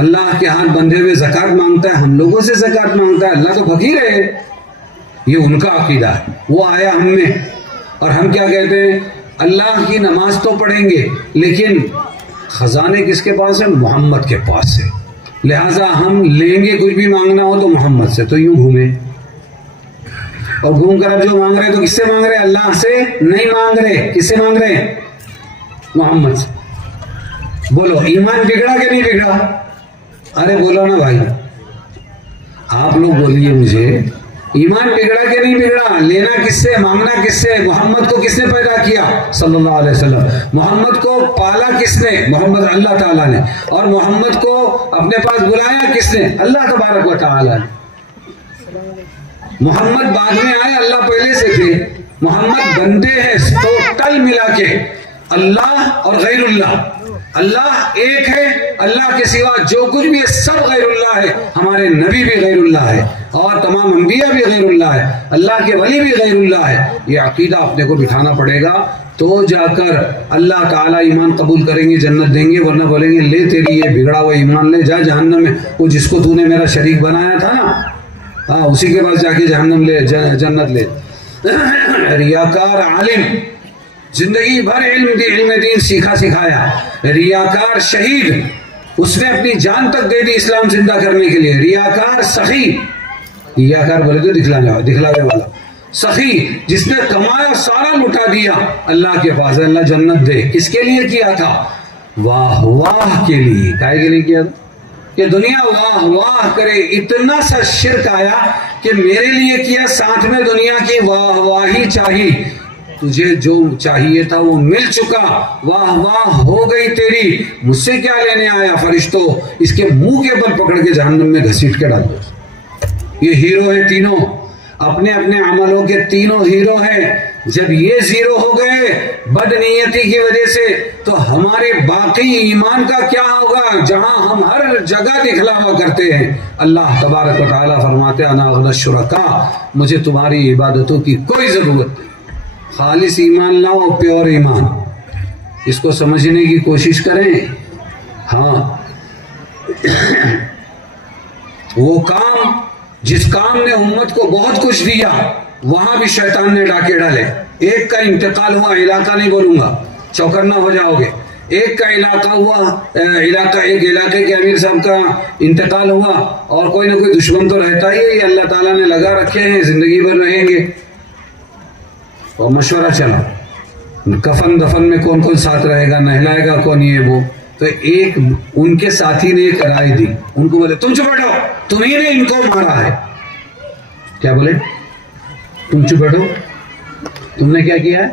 اللہ کے ہاتھ بندھے ہوئے زکوٰۃ مانگتا ہے, ہم لوگوں سے زکوٰۃ مانگتا ہے, اللہ تو فقیر ہے. یہ ان کا عقیدہ ہے. وہ آیا ہم میں, اور ہم کیا کہتے ہیں, اللہ کی نماز تو پڑھیں گے لیکن خزانے کس کے پاس ہے, محمد کے پاس ہے. لہٰذا ہم لیں گے, کچھ بھی مانگنا ہو تو محمد سے. تو یوں گھومیں, اور گھوم کر اب جو مانگ رہے تو کس سے مانگ رہے, اللہ سے نہیں مانگ رہے. کس سے مانگ رہے, محمد سے. بولو ایمان بگڑا کہ نہیں بگڑا, ارے بولو نا بھائی, آپ لوگ بولیے مجھے, ایمان بگڑا کہ نہیں بگڑا. لینا کس سے, مانگنا کس سے, محمد کو کس نے پیدا کیا, صلی اللہ علیہ وسلم. محمد کو پالا کس نے, محمد اللہ تعالیٰ نے. اور محمد کو اپنے پاس بلایا کس نے, اللہ تبارک و تعالیٰ نے. محمد بعد میں آئے, اللہ پہلے سے تھے. محمد بندے ہیں ٹوٹل ملا کے, اللہ اور غیر اللہ. اللہ ایک ہے, اللہ کے سوا جو کچھ بھی ہے سب غیر اللہ ہے. ہمارے نبی بھی غیر اللہ ہے, اور تمام انبیاء بھی غیر اللہ ہے, اللہ کے ولی بھی غیر اللہ ہے. یہ عقیدہ اپنے کو بٹھانا پڑے گا, تو جا کر اللہ تعالیٰ ایمان قبول کریں گے, جنت دیں گے. ورنہ بولیں گے لے تیری یہ بگڑا ہوا ایمان لے, جا جہنم میں. وہ جس کو تو نے میرا شریک بنایا تھا نا, ہاں اسی کے پاس جا کے جہنم لے, جنت لے. ریاکار عالم, زندگی بھر علم دین سیکھا سکھایا. ریاکار شہید, اس نے اپنی جان تک دے دی اسلام زندہ کرنے کے لیے. ریاکار سخی, ریاکار بولے تو دکھلاوے والا. سخی جس نے کمایا سارا لٹا دیا اللہ کے پاس, اللہ جنت دے. کس کے لیے کیا تھا, واہ واہ کے لیے. کائے کے لیے کیا تھا, کہ دنیا واہ واہ کرے، اتنا سا شرک آیا کہ میرے لیے کیا، ساتھ میں دنیا کی واہ واہی چاہی، تجھے جو چاہیے تھا وہ مل چکا، واہ واہ ہو گئی تیری، مجھ سے کیا لینے آیا؟ فرشتوں اس کے منہ کے بل پکڑ کے جہنم میں گھسیٹ کے ڈال دو۔ یہ ہیرو ہیں تینوں، اپنے اپنے عملوں کے تینوں ہیرو ہیں۔ جب یہ زیرو ہو گئے بد نیتی کی وجہ سے، تو ہمارے باقی ایمان کا کیا ہوگا، جہاں ہم ہر جگہ دکھلاوا کرتے ہیں۔ اللہ تبارک و تعالیٰ فرماتے ہیں انا اغنی الشرکاء، مجھے تمہاری عبادتوں کی کوئی ضرورت نہیں۔ خالص ایمان لاؤ، پیور ایمان، اس کو سمجھنے کی کوشش کریں۔ ہاں، وہ کام جس کام نے امت کو بہت کچھ دیا، وہاں بھی شیطان نے ڈاکے ڈالے۔ ایک کا انتقال ہوا، علاقہ نہیں بولوں گا، چوکنا ہو جاؤ گے۔ ایک کا علاقہ ہوا، ایک علاقے کے امیر صاحب کا انتقال ہوا، اور کوئی نہ کوئی دشمن تو رہتا ہی، اللہ تعالیٰ نے لگا رکھے ہیں، زندگی بھر رہیں گے۔ اور مشورہ چلا، کفن دفن میں کون کون ساتھ رہے گا، نہلائے گا کون، یہ وہ۔ تو ایک ان کے ساتھی نے ایک رائے دی، ان کو بولے تم چپ بیٹھو، تمہیں نے ان کو مارا ہے۔ کیا بولے؟ تم چپ بیٹھو، تم نے کیا کیا ہے؟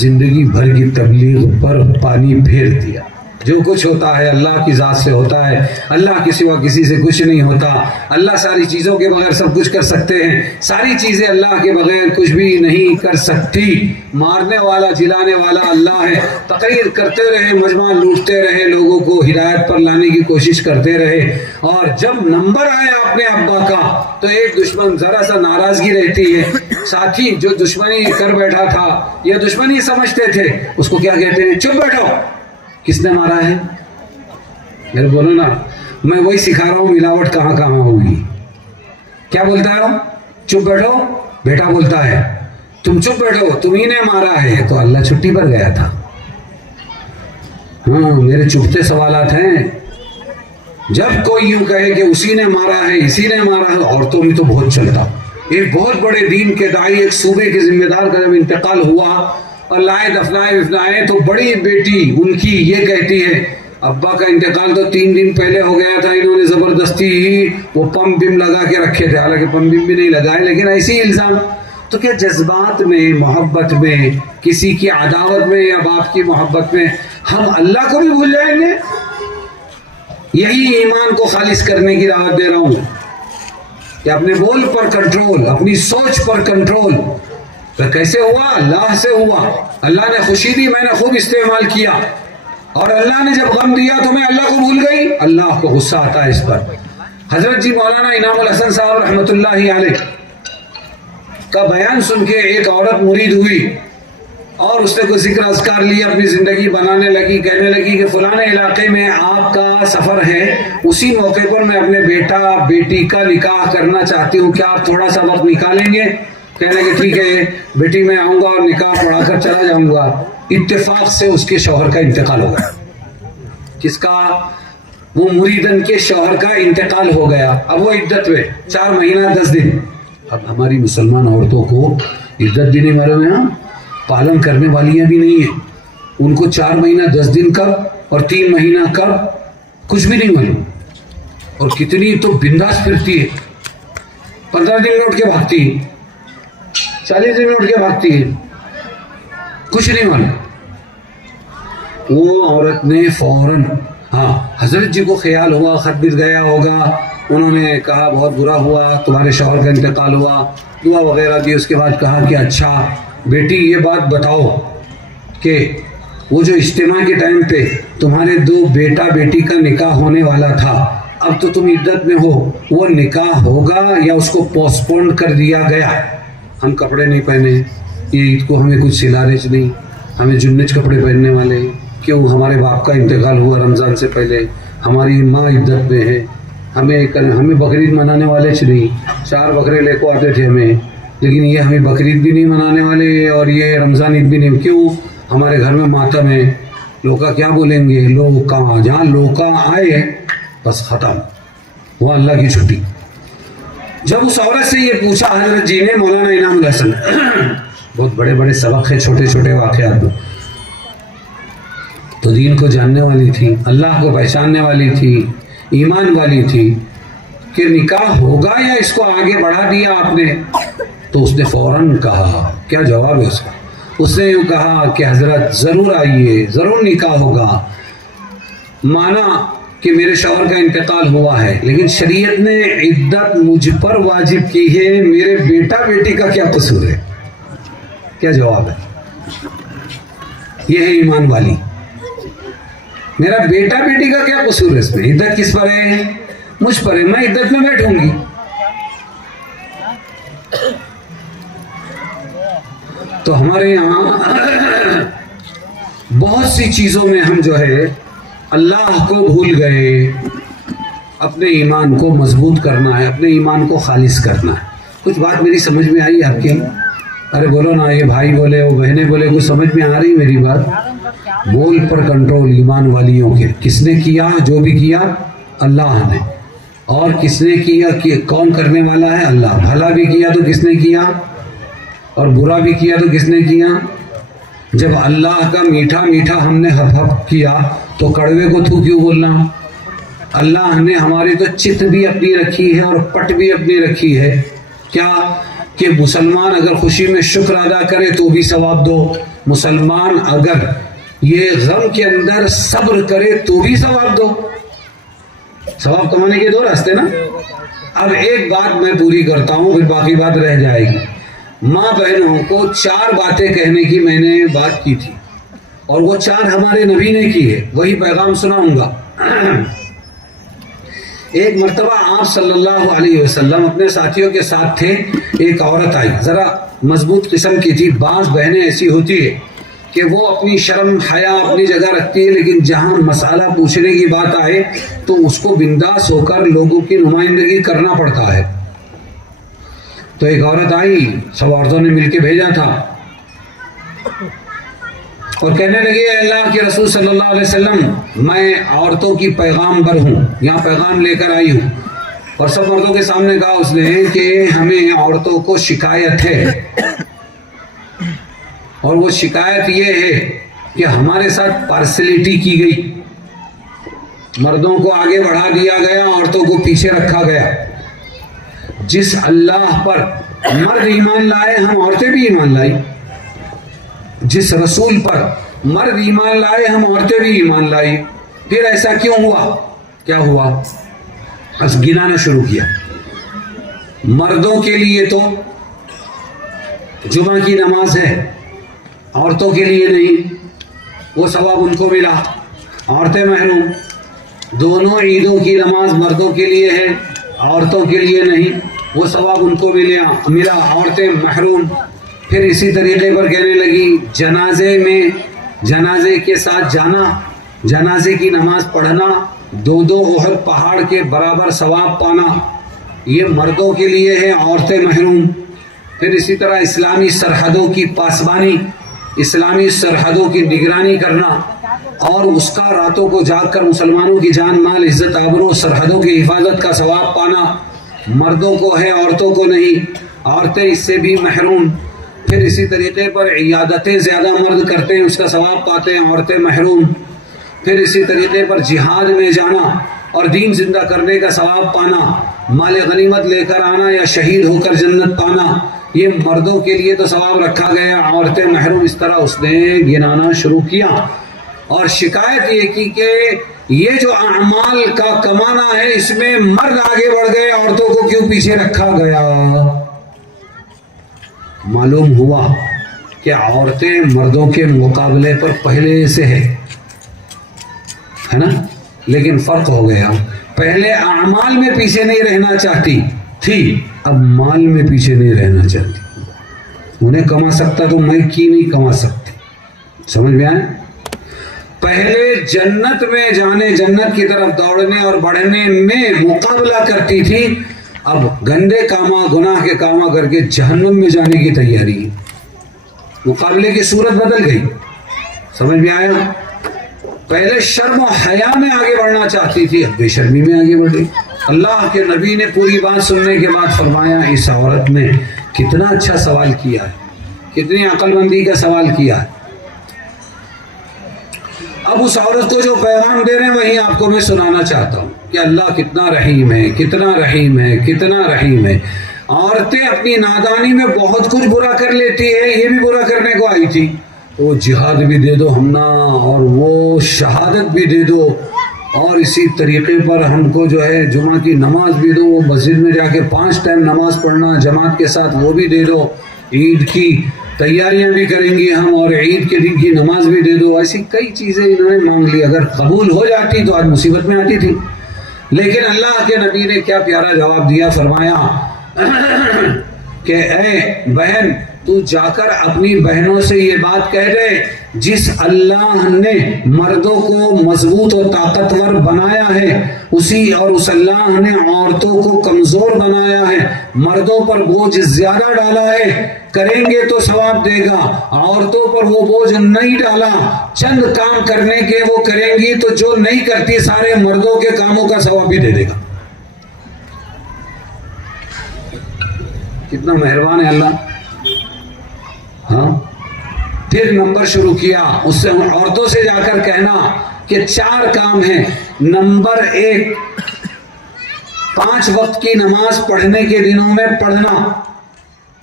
زندگی بھر کی تبلیغ پر پانی پھیر دیا۔ جو کچھ ہوتا ہے اللہ کی ذات سے ہوتا ہے، اللہ کے سوا کسی سے کچھ نہیں ہوتا۔ اللہ ساری چیزوں کے بغیر سب کچھ کر سکتے ہیں، ساری چیزیں اللہ کے بغیر کچھ بھی نہیں کر سکتی۔ مارنے والا جلانے والا اللہ ہے۔ تقریر کرتے رہے، مجمع لوٹتے رہے، لوگوں کو ہدایت پر لانے کی کوشش کرتے رہے، اور جب نمبر آیا اپنے ابا کا تو ایک دشمن، ذرا سا ناراضگی رہتی ہے، ساتھی جو دشمنی کر بیٹھا تھا، یہ دشمنی سمجھتے تھے، اس کو کیا کہتے ہیں؟ چپ بیٹھو۔ کس نے مارا ہے؟ میرے بولو نا، میں وہی سکھا رہا ہوں، ملاوٹ کہاں کہاں ہوگی۔ کیا بولتا ہے وہ؟ چپ بیٹھو، بیٹا بولتا ہے تم چپ بیٹھو، تمہیں نے مارا ہے، تو اللہ چھٹی پر گیا تھا۔ ہاں، میرے چپتے سوالات ہیں۔ جب کوئی یوں کہے کہ اسی نے مارا ہے، اسی نے مارا ہے، عورتوں میں تو بہت چلتا۔ ایک بہت بڑے دین کے داعی، ایک صوبے کے ذمہ دار کا جب انتقال ہوا اور لائے دفنائے تو بڑی بیٹی ان کی یہ کہتی ہے، ابا کا انتقال تو 3 دن پہلے ہو گیا تھا، انہوں نے زبردستی ہی وہ پمپ بم لگا کے رکھے تھے، حالانکہ پمپ بم بھی نہیں لگائے، لیکن ایسی الزام۔ تو کیا جذبات میں، محبت میں، کسی کی عداوت میں یا باپ کی محبت میں ہم اللہ کو بھی بھول جائیں گے؟ یہی ایمان کو خالص کرنے کی دعوت دے رہا ہوں کہ اپنے بول پر کنٹرول، اپنی سوچ پر کنٹرول۔ تو کیسے ہوا؟ اللہ سے ہوا۔ اللہ نے خوشی دی، میں نے خوب استعمال کیا، اور اللہ نے جب غم دیا تو میں اللہ کو بھول گئی، اللہ کو غصہ آتا ہے اس پر۔ حضرت جی مولانا انعام الحسن صاحب رحمۃ اللہ علیہ کا بیان سن کے ایک عورت مرید ہوئی، اور اس نے کوئی ذکر اذکار لیا، اپنی زندگی بنانے لگی، کہنے لگی کہ فلاں علاقے میں آپ کا سفر ہے، اسی موقع پر میں اپنے بیٹا بیٹی کا نکاح کرنا چاہتی ہوں، کیا آپ تھوڑا سا وقت نکالیں گے؟ کہنے کہ ٹھیک ہے بیٹی، میں آؤں گا اور نکاح پڑھا کر چلا جاؤں گا۔ اتفاق سے اس کے شوہر کا انتقال ہو گیا۔ کس کا؟ وہ مریدن کے شوہر کا انتقال ہو گیا۔ اب وہ عدت میں 4 مہینہ 10 دن۔ اب ہماری مسلمان عورتوں کو عدت بھی نہیں معلوم ہے، پالن کرنے والیاں بھی نہیں ہیں، ان کو 4 مہینہ 10 دن کب اور 3 مہینہ کب کچھ بھی نہیں معلوم، اور کتنی تو بنداس پھرتی ہے، 15 دن لوٹ کے بھاگتی ہے، 40 دن اٹھ کے بھاگتی ہے، کچھ نہیں معلوم۔ وہ عورت نے فوراً، ہاں، حضرت جی کو خیال ہوا، خط بھی گیا ہوگا، انہوں نے کہا بہت برا ہوا، تمہارے شوہر کا انتقال ہوا، دعا وغیرہ دی۔ اس کے بعد کہا کہ اچھا بیٹی یہ بات بتاؤ کہ وہ جو اجتماع کے ٹائم پہ تمہارے 2 بیٹا بیٹی کا نکاح ہونے والا تھا، اب تو تم عدت میں ہو، وہ نکاح ہوگا یا اس کو پوسٹ پون کر دیا گیا؟ ہم کپڑے نہیں پہنے، یہ عید کو ہمیں کچھ سلارج نہیں، ہمیں جنج کپڑے پہننے والے، کیوں؟ ہمارے باپ کا انتقال ہوا رمضان سے پہلے، ہماری ماں عدت میں ہے، ہمیں بقرعید منانے والے نہیں، 4 بکرے لے کو آتے تھے ہمیں، لیکن یہ ہمیں بقرعید بھی نہیں منانے والے اور یہ رمضان عید بھی نہیں، کیوں؟ ہمارے گھر میں ماتم ہے۔ لوکا کیا بولیں گے؟ لوکا، جہاں لوکا آئے بس ختم، وہ اللہ کی چھٹی۔ جب اس عورت سے یہ پوچھا حضرت جی نے، مولانا انعام الحسن، بہت بڑے بڑے سبق ہیں چھوٹے چھوٹے واقعات میں، تو دین کو جاننے والی تھی، اللہ کو پہچاننے والی تھی، ایمان والی تھی کہ نکاح ہوگا یا اس کو آگے بڑھا دیا آپ نے؟ تو اس نے فوراً کہا، کیا جواب ہے اس کا؟ اس نے یوں کہا کہ حضرت ضرور آئیے، ضرور نکاح ہوگا۔ مانا کہ میرے شوہر کا انتقال ہوا ہے، لیکن شریعت نے عدت مجھ پر واجب کی ہے، میرے بیٹا بیٹی کا کیا قصور ہے؟ کیا جواب ہے؟ یہ ہے ایمان والی۔ میرا بیٹا بیٹی کا کیا قصور ہے اس میں؟ عدت کس پر ہے؟ مجھ پر ہے، میں عدت میں بیٹھوں گی۔ تو ہمارے یہاں بہت سی چیزوں میں ہم جو ہے اللہ کو بھول گئے۔ اپنے ایمان کو مضبوط کرنا ہے، اپنے ایمان کو خالص کرنا ہے۔ کچھ بات میری سمجھ میں آئی آپ کی؟ ارے بولو نا، یہ بھائی بولے، وہ بہنیں بولے، کچھ سمجھ میں آ رہی میری بات؟ بول پر کنٹرول ایمان والیوں کے۔ کس نے کیا؟ جو بھی کیا اللہ نے۔ اور کس نے کیا کہ کون کرنے والا ہے؟ اللہ۔ بھلا بھی کیا تو کس نے کیا؟ اور برا بھی کیا تو کس نے کیا؟ جب اللہ کا میٹھا میٹھا ہم نے حف حف کیا تو کڑوے کو تھو کیوں بولنا؟ اللہ نے ہماری تو چت بھی اپنی رکھی ہے اور پٹ بھی اپنی رکھی ہے۔ کیا کہ مسلمان اگر خوشی میں شکر ادا کرے تو بھی ثواب دو، مسلمان اگر یہ غم کے اندر صبر کرے تو بھی ثواب دو۔ ثواب کمانے کے دو راستے نا۔ اب ایک بات میں پوری کرتا ہوں، پھر باقی بات رہ جائے گی۔ ماں بہنوں کو 4 باتیں کہنے کی میں نے بات کی تھی، اور وہ 4 ہمارے نبی نے کی ہے، وہی پیغام سناؤں گا۔ ایک مرتبہ آپ صلی اللہ علیہ وسلم اپنے ساتھیوں کے ساتھ تھے، ایک عورت آئی، ذرا مضبوط قسم کی تھی۔ بعض بہنیں ایسی ہوتی ہے کہ وہ اپنی شرم حیا اپنی جگہ رکھتی ہے، لیکن جہاں مسئلہ پوچھنے کی بات آئے تو اس کو بنداس ہو کر لوگوں کی نمائندگی کرنا پڑتا ہے۔ تو ایک عورت آئی، سب عورتوں نے مل کے بھیجا تھا، اور کہنے لگی اے اللہ کے رسول صلی اللہ علیہ وسلم، میں عورتوں کی پیغام بر ہوں، یہاں پیغام لے کر آئی ہوں۔ اور سب مردوں کے سامنے کہا اس نے کہ ہمیں عورتوں کو شکایت ہے، اور وہ شکایت یہ ہے کہ ہمارے ساتھ پارسلٹی کی گئی، مردوں کو آگے بڑھا دیا گیا، عورتوں کو پیچھے رکھا گیا۔ جس اللہ پر مرد ایمان لائے ہم عورتیں بھی ایمان لائی، جس رسول پر مرد ایمان لائے ہم عورتیں بھی ایمان لائی۔ پھر ایسا کیوں ہوا؟ کیا ہوا؟ بس گنانا شروع کیا۔ مردوں کے لیے تو جمعہ کی نماز ہے، عورتوں کے لیے نہیں، وہ ثواب ان کو ملا، عورتیں محروم۔ دونوں عیدوں کی نماز مردوں کے لیے ہے، عورتوں کے لیے نہیں، وہ ثواب ان کو ملا، عورتیں محروم۔ پھر اسی طریقے پر کہنے لگی جنازے میں، جنازے کے ساتھ جانا، جنازے کی نماز پڑھنا، 2 احد پہاڑ کے برابر ثواب پانا، یہ مردوں کے لیے ہے، عورتیں محروم۔ پھر اسی طرح اسلامی سرحدوں کی پاسبانی، اسلامی سرحدوں کی نگرانی کرنا، اور اس کا راتوں کو جاگ کر مسلمانوں کی جان مال عزت آبرو سرحدوں کی حفاظت کا ثواب پانا، مردوں کو ہے، عورتوں کو نہیں، عورتیں اس سے بھی محروم۔ پھر اسی طریقے پر عیادتیں زیادہ مرد کرتے ہیں، اس کا ثواب پاتے ہیں، عورتیں محروم۔ پھر اسی طریقے پر جہاد میں جانا اور دین زندہ کرنے کا ثواب پانا، مال غنیمت لے کر آنا یا شہید ہو کر جنت پانا، یہ مردوں کے لیے تو ثواب رکھا گیا، عورتیں محروم۔ اس طرح اس نے گنانا شروع کیا، اور شکایت یہ کی کہ یہ جو اعمال کا کمانا ہے اس میں مرد آگے بڑھ گئے، عورتوں کو کیوں پیچھے رکھا گیا؟ معلوم ہوا کہ عورتیں مردوں کے مقابلے پر پہلے سے ہے نا، لیکن فرق ہو گیا۔ پہلے اعمال میں پیچھے نہیں رہنا چاہتی تھی، اب مال میں پیچھے نہیں رہنا چاہتی۔ انہیں کما سکتا تو میں کی نہیں کما سکتی؟ سمجھ میں آئے؟ پہلے جنت میں جانے، جنت کی طرف دوڑنے اور بڑھنے میں مقابلہ کرتی تھی، اب گندے کاما، گناہ کے کاما کر کے جہنم میں جانے کی تیاری ہے۔ مقابلے کی صورت بدل گئی، سمجھ میں آیا؟ پہلے شرم و حیا میں آگے بڑھنا چاہتی تھی، اب بے شرمی میں آگے بڑھ گئی۔ اللہ کے نبی نے پوری بات سننے کے بعد فرمایا اس عورت نے کتنا اچھا سوال کیا ہے، کتنی عقل مندی کا سوال کیا ہے۔ اب اس عورت کو جو پیغام دے رہے ہیں وہی آپ کو میں سنانا چاہتا ہوں۔ کہ اللہ کتنا رحیم ہے، کتنا رحیم ہے، کتنا رحیم ہے. عورتیں اپنی نادانی میں بہت کچھ برا کر لیتی ہے. یہ بھی برا کرنے کو آئی تھی، وہ جہاد بھی دے دو ہم نا، اور وہ شہادت بھی دے دو، اور اسی طریقے پر ہم کو جو ہے جمعہ کی نماز بھی دو، مسجد میں جا کے 5 ٹائم نماز پڑھنا جماعت کے ساتھ وہ بھی دے دو، عید کی تیاریاں بھی کریں گے ہم، اور عید کے دن کی نماز بھی دے دو. ایسی کئی چیزیں انہوں نے مانگ لی. اگر قبول ہو جاتی تو آج مصیبت میں آتی تھی. لیکن اللہ کے نبی نے کیا پیارا جواب دیا، فرمایا کہ اے بہن تو جا کر اپنی بہنوں سے یہ بات کہہ دے، جس اللہ نے مردوں کو مضبوط اور طاقتور بنایا ہے اس اللہ نے عورتوں کو کمزور بنایا ہے، مردوں پر بوجھ زیادہ ڈالا ہے، کریں گے تو ثواب دے گا، عورتوں پر وہ بوجھ نہیں ڈالا، چند کام کرنے کے وہ کریں گی تو جو نہیں کرتی سارے مردوں کے کاموں کا ثواب بھی دے دے گا. کتنا مہربان ہے اللہ. ہاں پھر نمبر شروع کیا اس سے، عورتوں سے جا کر کہنا کہ 4 کام ہیں. نمبر 1، 5 وقت کی نماز پڑھنے کے دنوں میں پڑھنا،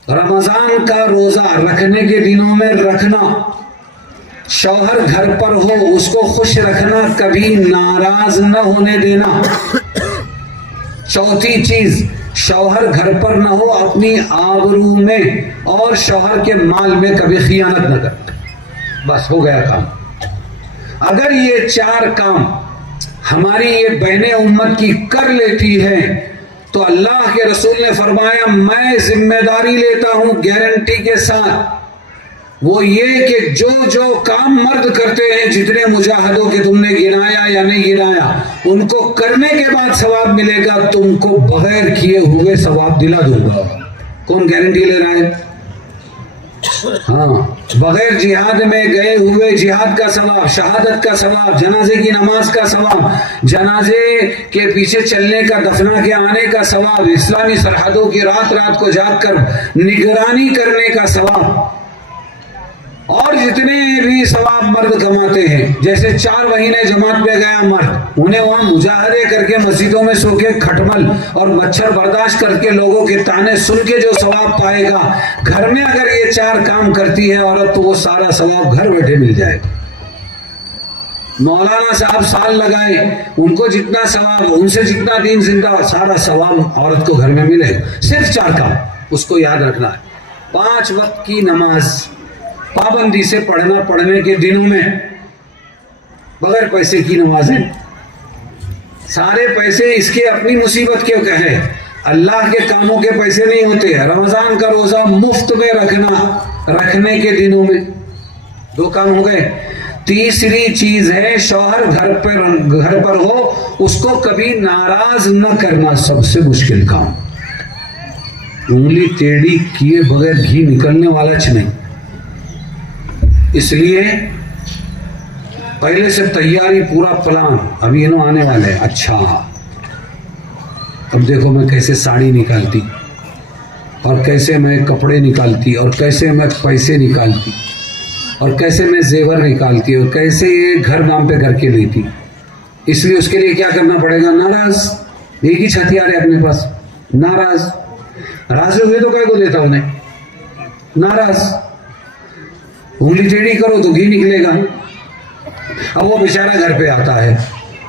رمضان کا روزہ رکھنے کے دنوں میں رکھنا، شوہر گھر پر ہو اس کو خوش رکھنا، کبھی ناراض نہ ہونے دینا. چوتھی چیز، شوہر گھر پر نہ ہو، اپنی آبرو میں اور شوہر کے مال میں کبھی خیانت نہ کر. بس ہو گیا کام. اگر یہ 4 کام ہماری یہ بہنیں امت کی کر لیتی ہے تو اللہ کے رسول نے فرمایا میں ذمہ داری لیتا ہوں گارنٹی کے ساتھ، وہ یہ کہ جو کام مرد کرتے ہیں، جتنے مجاہدوں کے تم نے گنایا یا نہیں گنایا، ان کو کرنے کے بعد ثواب ملے گا، تم کو بغیر کیے ہوئے ثواب دلا دوں گا. کون گارنٹی لے رہا ہے؟ ہاں، بغیر جہاد میں گئے ہوئے جہاد کا ثواب، شہادت کا ثواب، جنازے کی نماز کا ثواب، جنازے کے پیچھے چلنے کا، دفنا کے آنے کا ثواب، اسلامی سرحدوں کی رات کو جاگ کر نگرانی کرنے کا ثواب، اور جتنے بھی ثواب مرد کماتے ہیں. جیسے 4 مہینے جماعت پہ گیا مرد، انہیں وہاں مجاہدے کر کے مسجدوں میں سو کے کھٹمل اور مچھر برداشت کر کے لوگوں کے تانے سن کے جو ثواب پائے گا، گھر میں اگر یہ 4 کام کرتی ہے عورت تو وہ سارا ثواب گھر بیٹھے مل جائے گا. مولانا صاحب سال لگائے، ان کو جتنا ثواب، ان سے جتنا دین زندہ، سارا ثواب عورت کو گھر میں ملے گا. صرف 4 کام اس کو یاد رکھنا ہے. 5 وقت کی نماز پابندی سے پڑھنا، پڑھنے کے دنوں میں، بغیر پیسے کی نمازیں. سارے پیسے اس کے اپنی مصیبت کے کہے، اللہ کے کاموں کے پیسے نہیں ہوتے. رمضان کا روزہ مفت میں رکھنے کے دنوں میں 2 کام ہو گئے. تیسری چیز ہے شوہر گھر پر ہو اس کو کبھی ناراض نہ کرنا. سب سے مشکل کام، انگلی ٹیڑھی کیے بغیر گھی نکلنے والا نہیں. اس لیے پہلے سے تیاری، پورا پلان. ابھی انہوں آنے والے ہیں، اچھا اب دیکھو میں کیسے ساڑی نکالتی، اور کیسے میں کپڑے نکالتی، اور کیسے میں پیسے نکالتی، اور کیسے میں زیور نکالتی، اور کیسے یہ گھر نام پہ کر کے لیتی. اس لیے اس کے لیے کیا کرنا پڑے گا؟ ناراض. ایک ہی ہتھیار ہے اپنے پاس، ناراض. راضی ہوئے تو کہے کو دیتا انہیں، ناراض. انگلی ٹیڑھی کرو تو گھی نکلے گا. اب وہ بیچارہ گھر پہ آتا ہے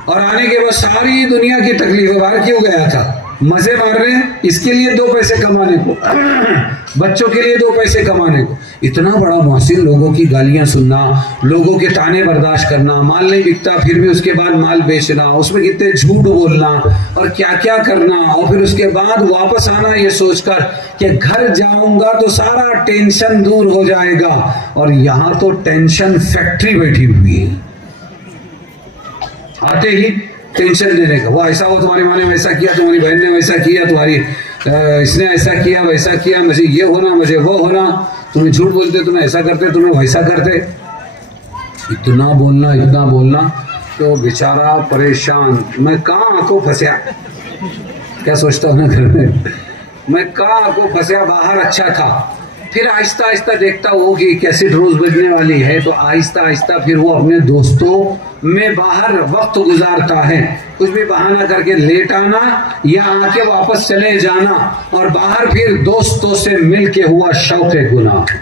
اور آنے کے بعد ساری دنیا کی تکلیف ہے. باہر کیوں گیا تھا؟ مزے مارنے، اس کے لیے 2 پیسے کمانے کو، بچوں کے لیے 2 پیسے کمانے کو. اتنا بڑا محسن، لوگوں کی گالیاں سننا، لوگوں کے تانے برداشت کرنا، مال نہیں بکتا پھر بھی اس کے بعد مال بیچنا، اس میں کتنے جھوٹ بولنا اور کیا کیا کرنا، اور پھر اس کے بعد واپس آنا یہ سوچ کر کہ گھر جاؤں گا تو سارا ٹینشن دور ہو جائے گا. اور یہاں تو ٹینشن فیکٹری بیٹھی ہوئی ہے. آتے ہی ٹینشن دینے کا، وہ ایسا ہو، تمہاری ماں نے ویسا کیا، تمہاری بہن نے ویسا کیا، تمہاری اس نے ایسا کیا ویسا کیا، مجھے یہ ہونا، مجھے وہ ہونا، تمہیں جھوٹ بولتے، تمہیں ایسا کرتے، تمہیں ویسا کرتے. اتنا بولنا تو بیچارہ پریشان. میں کہاں کو پھنسیا، کیا سوچتا ہوں نا گھر میں کہاں کو پھنسیا. باہر اچھا تھا، پھر آہستہ آہستہ دیکھتا وہ کہ کیسٹ روز بجنے والی ہے، تو آہستہ آہستہ پھر وہ اپنے دوستوں میں باہر وقت گزارتا ہے، کچھ بھی بہانہ کر کے لیٹ آنا یا آ کے واپس چلے جانا، اور باہر پھر دوستوں سے مل کے ہوا شوق گناہ۔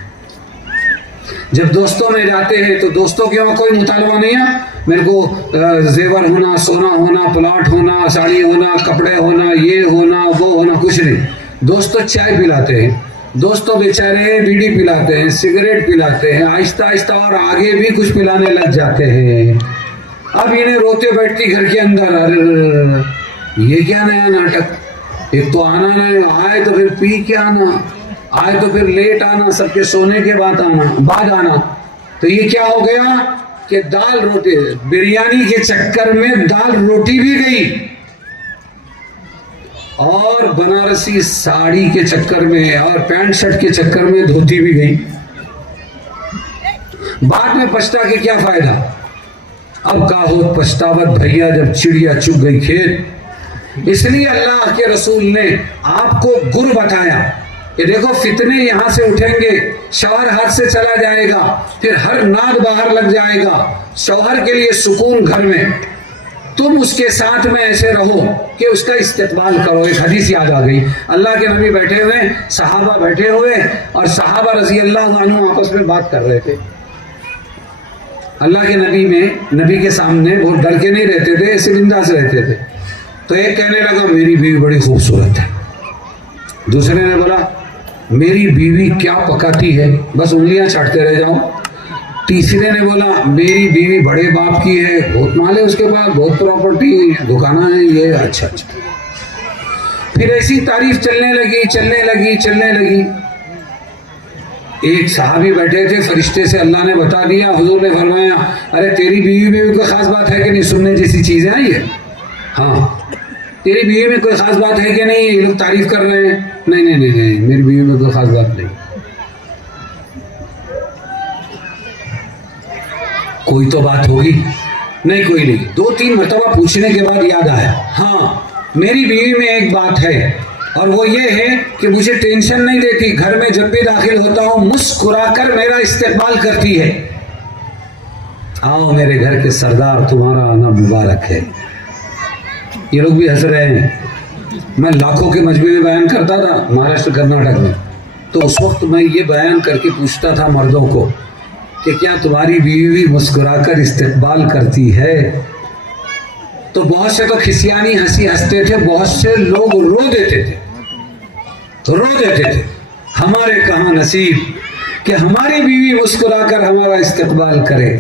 جب دوستوں میں جاتے ہیں تو دوستوں کے وہاں کوئی مطالبہ نہیں ہے میرے کو زیور ہونا، سونا ہونا، پلاٹ ہونا، ساڑی ہونا، کپڑے ہونا، یہ ہونا وہ ہونا، کچھ نہیں۔ دوستوں چائے پلاتے ہیں، دوستوں بیچارے بیڑی پلاتے ہیں، سگریٹ پلاتے ہیں، آہستہ آہستہ اور آگے بھی کچھ پلانے لگ جاتے ہیں۔ اب انہیں روتے بیٹھتی گھر کے اندر، ارے یہ کیا نیا ناٹک، ایک تو آنا نہیں، آئے تو پھر پی کے آنا، آئے تو پھر لیٹ آنا، سب کے سونے کے بعد آنا، تو یہ کیا ہو گیا کہ دال روٹی بریانی کے چکر میں دال روٹی بھی گئی، اور بنارسی ساڑی کے چکر میں اور پینٹ شرٹ کے چکر میں دھوتی بھی گئی۔ بعد میں پچھتا کہ کیا فائدہ، اب کا ہو پچھتاوت بھیا جب چڑیا چگ گئی کھیت۔ اس لیے اللہ کے رسول نے آپ کو گر بتایا کہ دیکھو فتنے یہاں سے اٹھیں گے، شوہر ہاتھ سے چلا جائے گا، پھر ہر ناد باہر لگ جائے گا، شوہر کے لیے سکون گھر میں، تم اس کے ساتھ میں ایسے رہو کہ اس کا استقبال کرو۔ ایک حدیث یاد آ گئی، اللہ کے نبی بیٹھے ہوئے، صحابہ بیٹھے ہوئے، اور صحابہ رضی اللہ عنہ آپس میں بات کر رہے تھے۔ اللہ کے نبی کے سامنے بہت ڈر کے نہیں رہتے تھے، ایسے بنداس رہتے تھے۔ تو ایک کہنے لگا میری بیوی بڑی خوبصورت ہے، دوسرے نے بولا میری بیوی کیا پکاتی ہے، بس انگلیاں چاٹتے رہ جاؤ، تیسرے نے بولا میری بیوی بڑے باپ کی ہے، بہت مال ہے اس کے پاس، بہت پراپرٹی، دکانیں ہیں، یہ اچھا۔ پھر ایسی تعریف چلنے لگی۔ ایک صحابی بیٹھے تھے، فرشتے سے اللہ نے بتا دیا، حضور نے فرمایا ارے تیری بیوی میں کوئی خاص بات ہے کہ نہیں، سننے جیسی چیز ہے یہ، ہاں تیری بیوی میں کوئی خاص بات ہے کہ نہیں، یہ لوگ تعریف کر رہے ہیں، نہیں میری بیوی میں کوئی خاص بات نہیں۔ کوئی تو بات ہوگی، نہیں کوئی نہیں۔ 2-3 مرتبہ پوچھنے کے بعد یاد آیا، ہاں میری بیوی میں ایک بات ہے، اور وہ یہ ہے کہ مجھے ٹینشن نہیں دیتی، گھر میں جب بھی داخل ہوتا ہوں مسکرا کر میرا استقبال کرتی ہے، آؤ میرے گھر کے سردار تمہارا آنا مبارک ہے۔ یہ لوگ بھی ہنس رہے ہیں۔ میں لاکھوں کے مجمع میں بیان کرتا تھا مہاراشٹر کرناٹک میں، تو اس وقت میں یہ بیان کر کے پوچھتا تھا مردوں کو کہ کیا تمہاری بیوی مسکرا کر استقبال کرتی ہے؟ تو بہت سے تو کھسیانی ہنسی ہنستے تھے، بہت سے لوگ رو دیتے تھے۔ ہمارے کہاں نصیب کہ ہماری بیوی مسکرا کر ہمارا استقبال کرے۔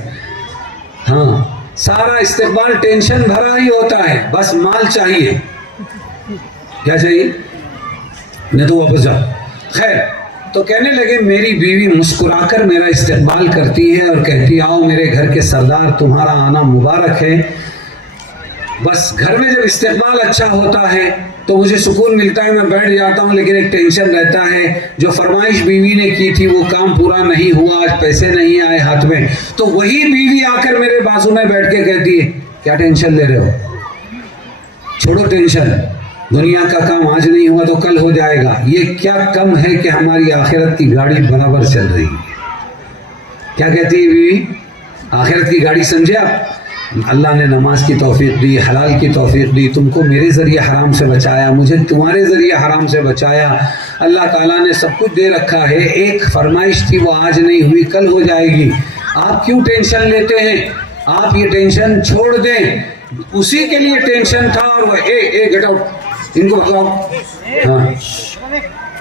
ہاں سارا استقبال ٹینشن بھرا ہی ہوتا ہے، بس مال چاہیے، کیا چاہیے، نہیں تو واپس جاؤ۔ خیر، تو کہنے لگے میری بیوی مسکرا کر میرا استقبال کرتی ہے اور کہتی آؤ میرے گھر کے سردار تمہارا آنا مبارک ہے۔ بس گھر میں جب استقبال اچھا ہوتا ہے تو مجھے سکون ملتا ہے، میں بیٹھ جاتا ہوں، لیکن ایک ٹینشن رہتا ہے، جو فرمائش بیوی نے کی تھی وہ کام پورا نہیں ہوا، آج پیسے نہیں آئے ہاتھ میں، تو وہی بیوی آ کر میرے بازو میں بیٹھ کے کہتی ہے کیا ٹینشن لے رہے ہو، چھوڑو ٹینشن، دنیا کا کام آج نہیں ہوا تو کل ہو جائے گا۔ یہ کیا کم ہے کہ ہماری آخرت کی گاڑی برابر چل رہی ہے۔ کیا کہتی ہے بیوی؟ آخرت کی گاڑی سمجھے آپ؟ اللہ نے نماز کی توفیق دی، حلال کی توفیق دی، تم کو میرے ذریعے حرام سے بچایا، مجھے تمہارے ذریعے حرام سے بچایا، اللہ تعالیٰ نے سب کچھ دے رکھا ہے، ایک فرمائش تھی وہ آج نہیں ہوئی کل ہو جائے گی، آپ کیوں ٹینشن لیتے ہیں؟ آپ یہ ٹینشن چھوڑ دیں، اسی کے لیے ٹینشن تھا، اور وہ گیٹ آؤٹ، ان کو بھگاؤ۔ ہاں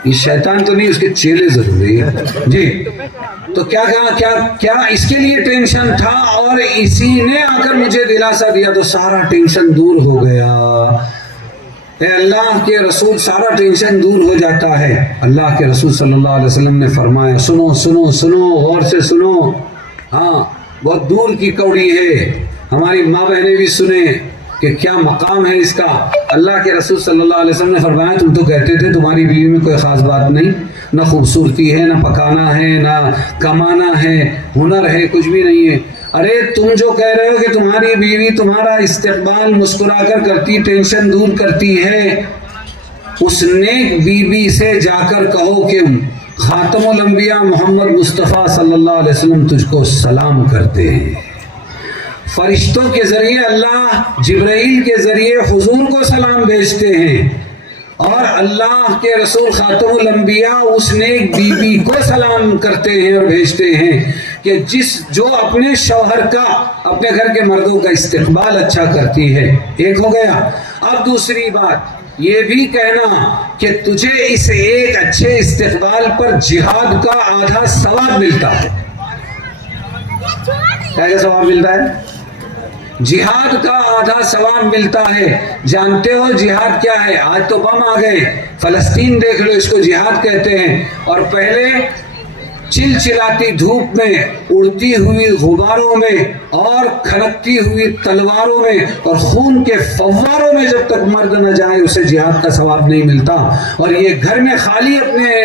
یہ شیطان تو نہیں، اس کے چیلے ضروری ہے جی۔ تو کیا اس کے لیے ٹینشن تھا، اور اسی نے آ کر مجھے دلاسا دیا تو سارا ٹینشن دور ہو گیا۔ اے اللہ کے رسول، سارا ٹینشن دور ہو جاتا ہے۔ اللہ کے رسول صلی اللہ علیہ وسلم نے فرمایا سنو سنو سنو، غور سے سنو، ہاں بہت دور کی کوڑی ہے، ہماری ماں بہنیں بھی سنیں کہ کیا مقام ہے اس کا۔ اللہ کے رسول صلی اللہ علیہ وسلم نے فرمایا تم تو کہتے تھے تمہاری بیوی میں کوئی خاص بات نہیں، نہ خوبصورتی ہے، نہ پکانا ہے، نہ کمانا ہے، ہنر ہے، کچھ بھی نہیں ہے۔ ارے تم جو کہہ رہے ہو کہ تمہاری بیوی تمہارا استقبال مسکرا کر کرتی، ٹینشن دور کرتی ہے، اس نیک بیوی سے جا کر کہو کہ خاتم الانبیاء محمد مصطفیٰ صلی اللہ علیہ وسلم تجھ کو سلام کرتے ہیں۔ فرشتوں کے ذریعے اللہ جبرائیل کے ذریعے حضور کو سلام بھیجتے ہیں، اور اللہ کے رسول خاتم الانبیاء اس نیک بی بی کو سلام کرتے ہیں اور بھیجتے ہیں کہ جو اپنے شوہر کا، اپنے گھر کے مردوں کا استقبال اچھا کرتی ہے۔ ایک ہو گیا۔ اب دوسری بات یہ بھی کہنا کہ تجھے اس ایک اچھے استقبال پر جہاد کا آدھا ثواب ملتا ہے۔ کیا ثواب ملتا ہے؟ جہاد کا آدھا ثواب ملتا ہے۔ جانتے ہو جہاد کیا ہے؟ آج تو بم آ گئے، فلسطین دیکھ لو، اس کو جہاد کہتے ہیں، اور پہلے چلچلاتی دھوپ میں، اڑتی ہوئی غباروں میں، اور کھنکتی ہوئی تلواروں میں، اور خون کے فواروں میں جب تک مرد نہ جائے اسے جہاد کا ثواب نہیں ملتا۔ اور یہ گھر میں خالی اپنے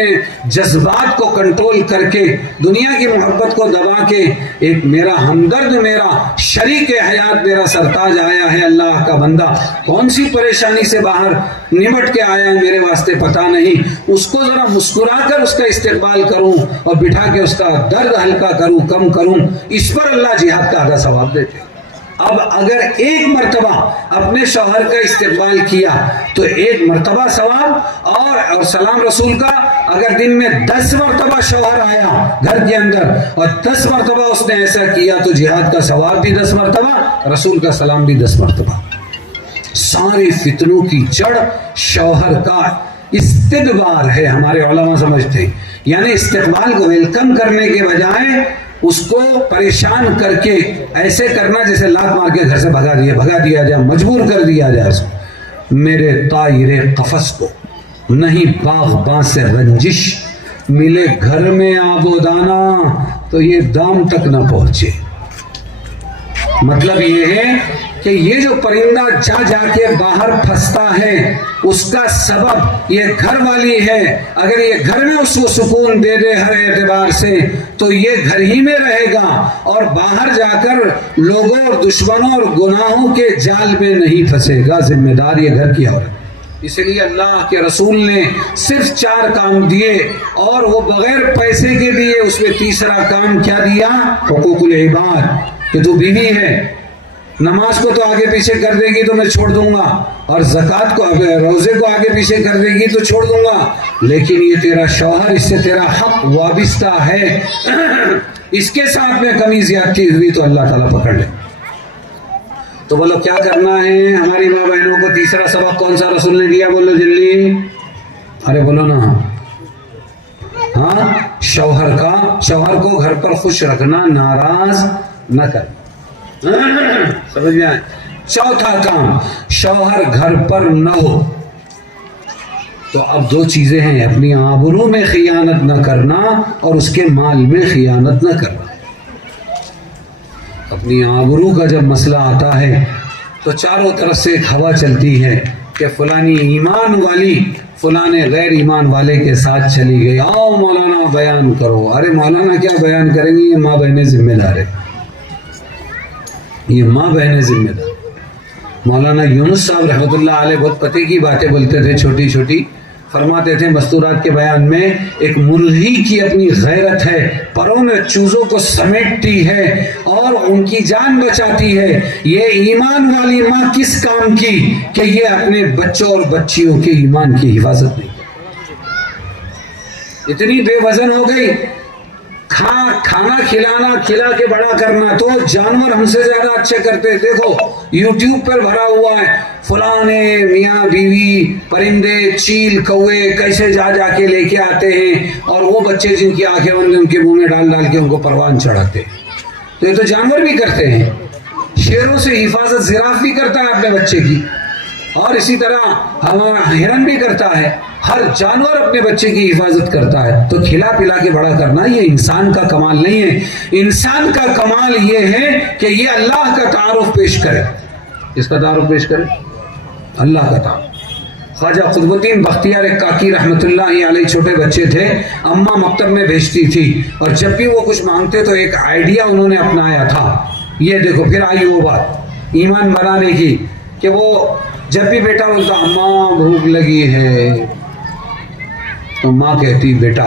جذبات کو کنٹرول کر کے، دنیا کی محبت کو دبا کے، ایک میرا ہمدرد، میرا شریک حیات، میرا سرتاج آیا ہے، اللہ کا بندہ کون سی پریشانی سے باہر نمٹ کے آیا ہے میرے واسطے پتہ نہیں، اس کو ذرا مسکرا کر اس کا استقبال کروں اور بٹھا کے اس کا درد ہلکا کروں، کم کروں، اس پر اللہ جہاد کا آدھا ثواب دیتے۔ اب اگر ایک مرتبہ اپنے شوہر کا استقبال کیا تو ایک مرتبہ ثواب، اور سلام رسول کا اگر دن میں 10 مرتبہ شوہر آیا گھر کے اندر اور 10 مرتبہ اس نے ایسا کیا تو جہاد کا ثواب بھی 10 مرتبہ، رسول کا سلام بھی 10 مرتبہ۔ سارے فتنوں کی جڑ شوہر کا استدبار ہے، ہمارے علماء سمجھتے ہیں، یعنی استقبال کو ویلکم کرنے کے بجائے اس کو پریشان کر کے ایسے کرنا جیسے لات مار کے گھر سے بھگا دیا جائے، مجبور کر دیا جائے اس کو۔ میرے طائر قفس کو نہیں باغباں سے رنجش، ملے گھر میں آب و دانا تو یہ دام تک نہ پہنچے۔ مطلب یہ ہے کہ یہ جو پرندہ جا کے باہر پھنستا ہے اس کا سبب یہ گھر والی ہے۔ اگر یہ گھر میں اس کو سکون دے دے ہر اعتبار سے تو یہ گھر ہی میں رہے گا، اور باہر جا کر لوگوں اور دشمنوں اور گناہوں کے جال میں نہیں پھنسے گا۔ ذمہ دار یہ گھر کی عورت۔ اس لیے اللہ کے رسول نے صرف 4 کام دیے، اور وہ بغیر پیسے کے دیے۔ اس میں تیسرا کام کیا دیا؟ حقوق العباد، کہ تو بیوی ہے، نماز کو تو آگے پیچھے کر دے گی تو میں چھوڑ دوں گا، اور زکوٰۃ کو، روزے کو آگے پیچھے کر دے گی تو چھوڑ دوں گا، لیکن یہ تیرا شوہر، اس سے تیرا حق وابستہ ہے، اس کے ساتھ میں کمی زیادتی ہوئی تو اللہ تعالیٰ پکڑ لے۔ تو بولو کیا کرنا ہے ہماری ماں بہنوں کو؟ تیسرا سبق کون سا رسول نے دیا؟ بولو جلدی، ارے بولو نا۔ ہاں، شوہر کو گھر پر خوش رکھنا، ناراض نہ کرنا۔ سمجھ میں آئے؟ چوتھا کام، شوہر گھر پر نہ ہو تو اب 2 چیزیں ہیں، اپنی آبرو میں خیانت نہ کرنا اور اس کے مال میں خیانت نہ کرنا۔ اپنی آبرو کا جب مسئلہ آتا ہے تو چاروں طرف سے ایک ہوا چلتی ہے کہ فلانی ایمان والی فلانے غیر ایمان والے کے ساتھ چلی گئی، آؤ مولانا بیان کرو۔ ارے مولانا کیا بیان کریں گے، یہ ماں بہنیں ذمہ دار ہے، یہ ماں بہنیں ذمہ دار۔ مولانا یونس صاحب رحمۃ اللہ علیہ بہت پتے کی باتیں بولتے تھے، چھوٹی چھوٹی، فرماتے تھے مستورات کے بیان میں، ایک مرغی کی اپنی غیرت ہے، پروں میں چوزوں کو سمیٹتی ہے اور ان کی جان بچاتی ہے۔ یہ ایمان والی ماں کس کام کی کہ یہ اپنے بچوں اور بچیوں کے ایمان کی حفاظت نہیں، اتنی بے وزن ہو گئی۔ کھانا کھلا کے بڑا کرنا تو جانور ہم سے زیادہ اچھے کرتے۔ دیکھو یوٹیوب پر بھرا ہوا ہے، فلانے میاں بیوی پرندے چیل کوے کیسے جا کے لے کے آتے ہیں، اور وہ بچے جن کی آنکھیں بند ان کے منہ میں ڈال کے ان کو پروان چڑھاتے ہیں۔ تو یہ تو جانور بھی کرتے ہیں، شیروں سے حفاظت زراف بھی کرتا ہے اپنے بچے کی، اور اسی طرح ہمارا ہرن بھی کرتا ہے، ہر جانور اپنے بچے کی حفاظت کرتا ہے۔ تو کھلا پلا کے بڑا کرنا یہ انسان کا کمال نہیں ہے، انسان کا کمال یہ ہے کہ یہ اللہ کا تعارف پیش کرے۔ کس کا تعارف پیش کرے؟ اللہ کا تعارف۔ خواجہ قطب الدین بختیار کاکی رحمۃ اللہ علیہ چھوٹے بچے تھے، اماں مکتب میں بھیجتی تھی، اور جب بھی وہ کچھ مانگتے تو ایک آئیڈیا انہوں نے اپنایا تھا۔ یہ دیکھو پھر آئی وہ بات ایمان بنانے کی کہ وہ جب بھی بیٹا بولتا اماں بھوک لگی ہے تو ماں کہتی بیٹا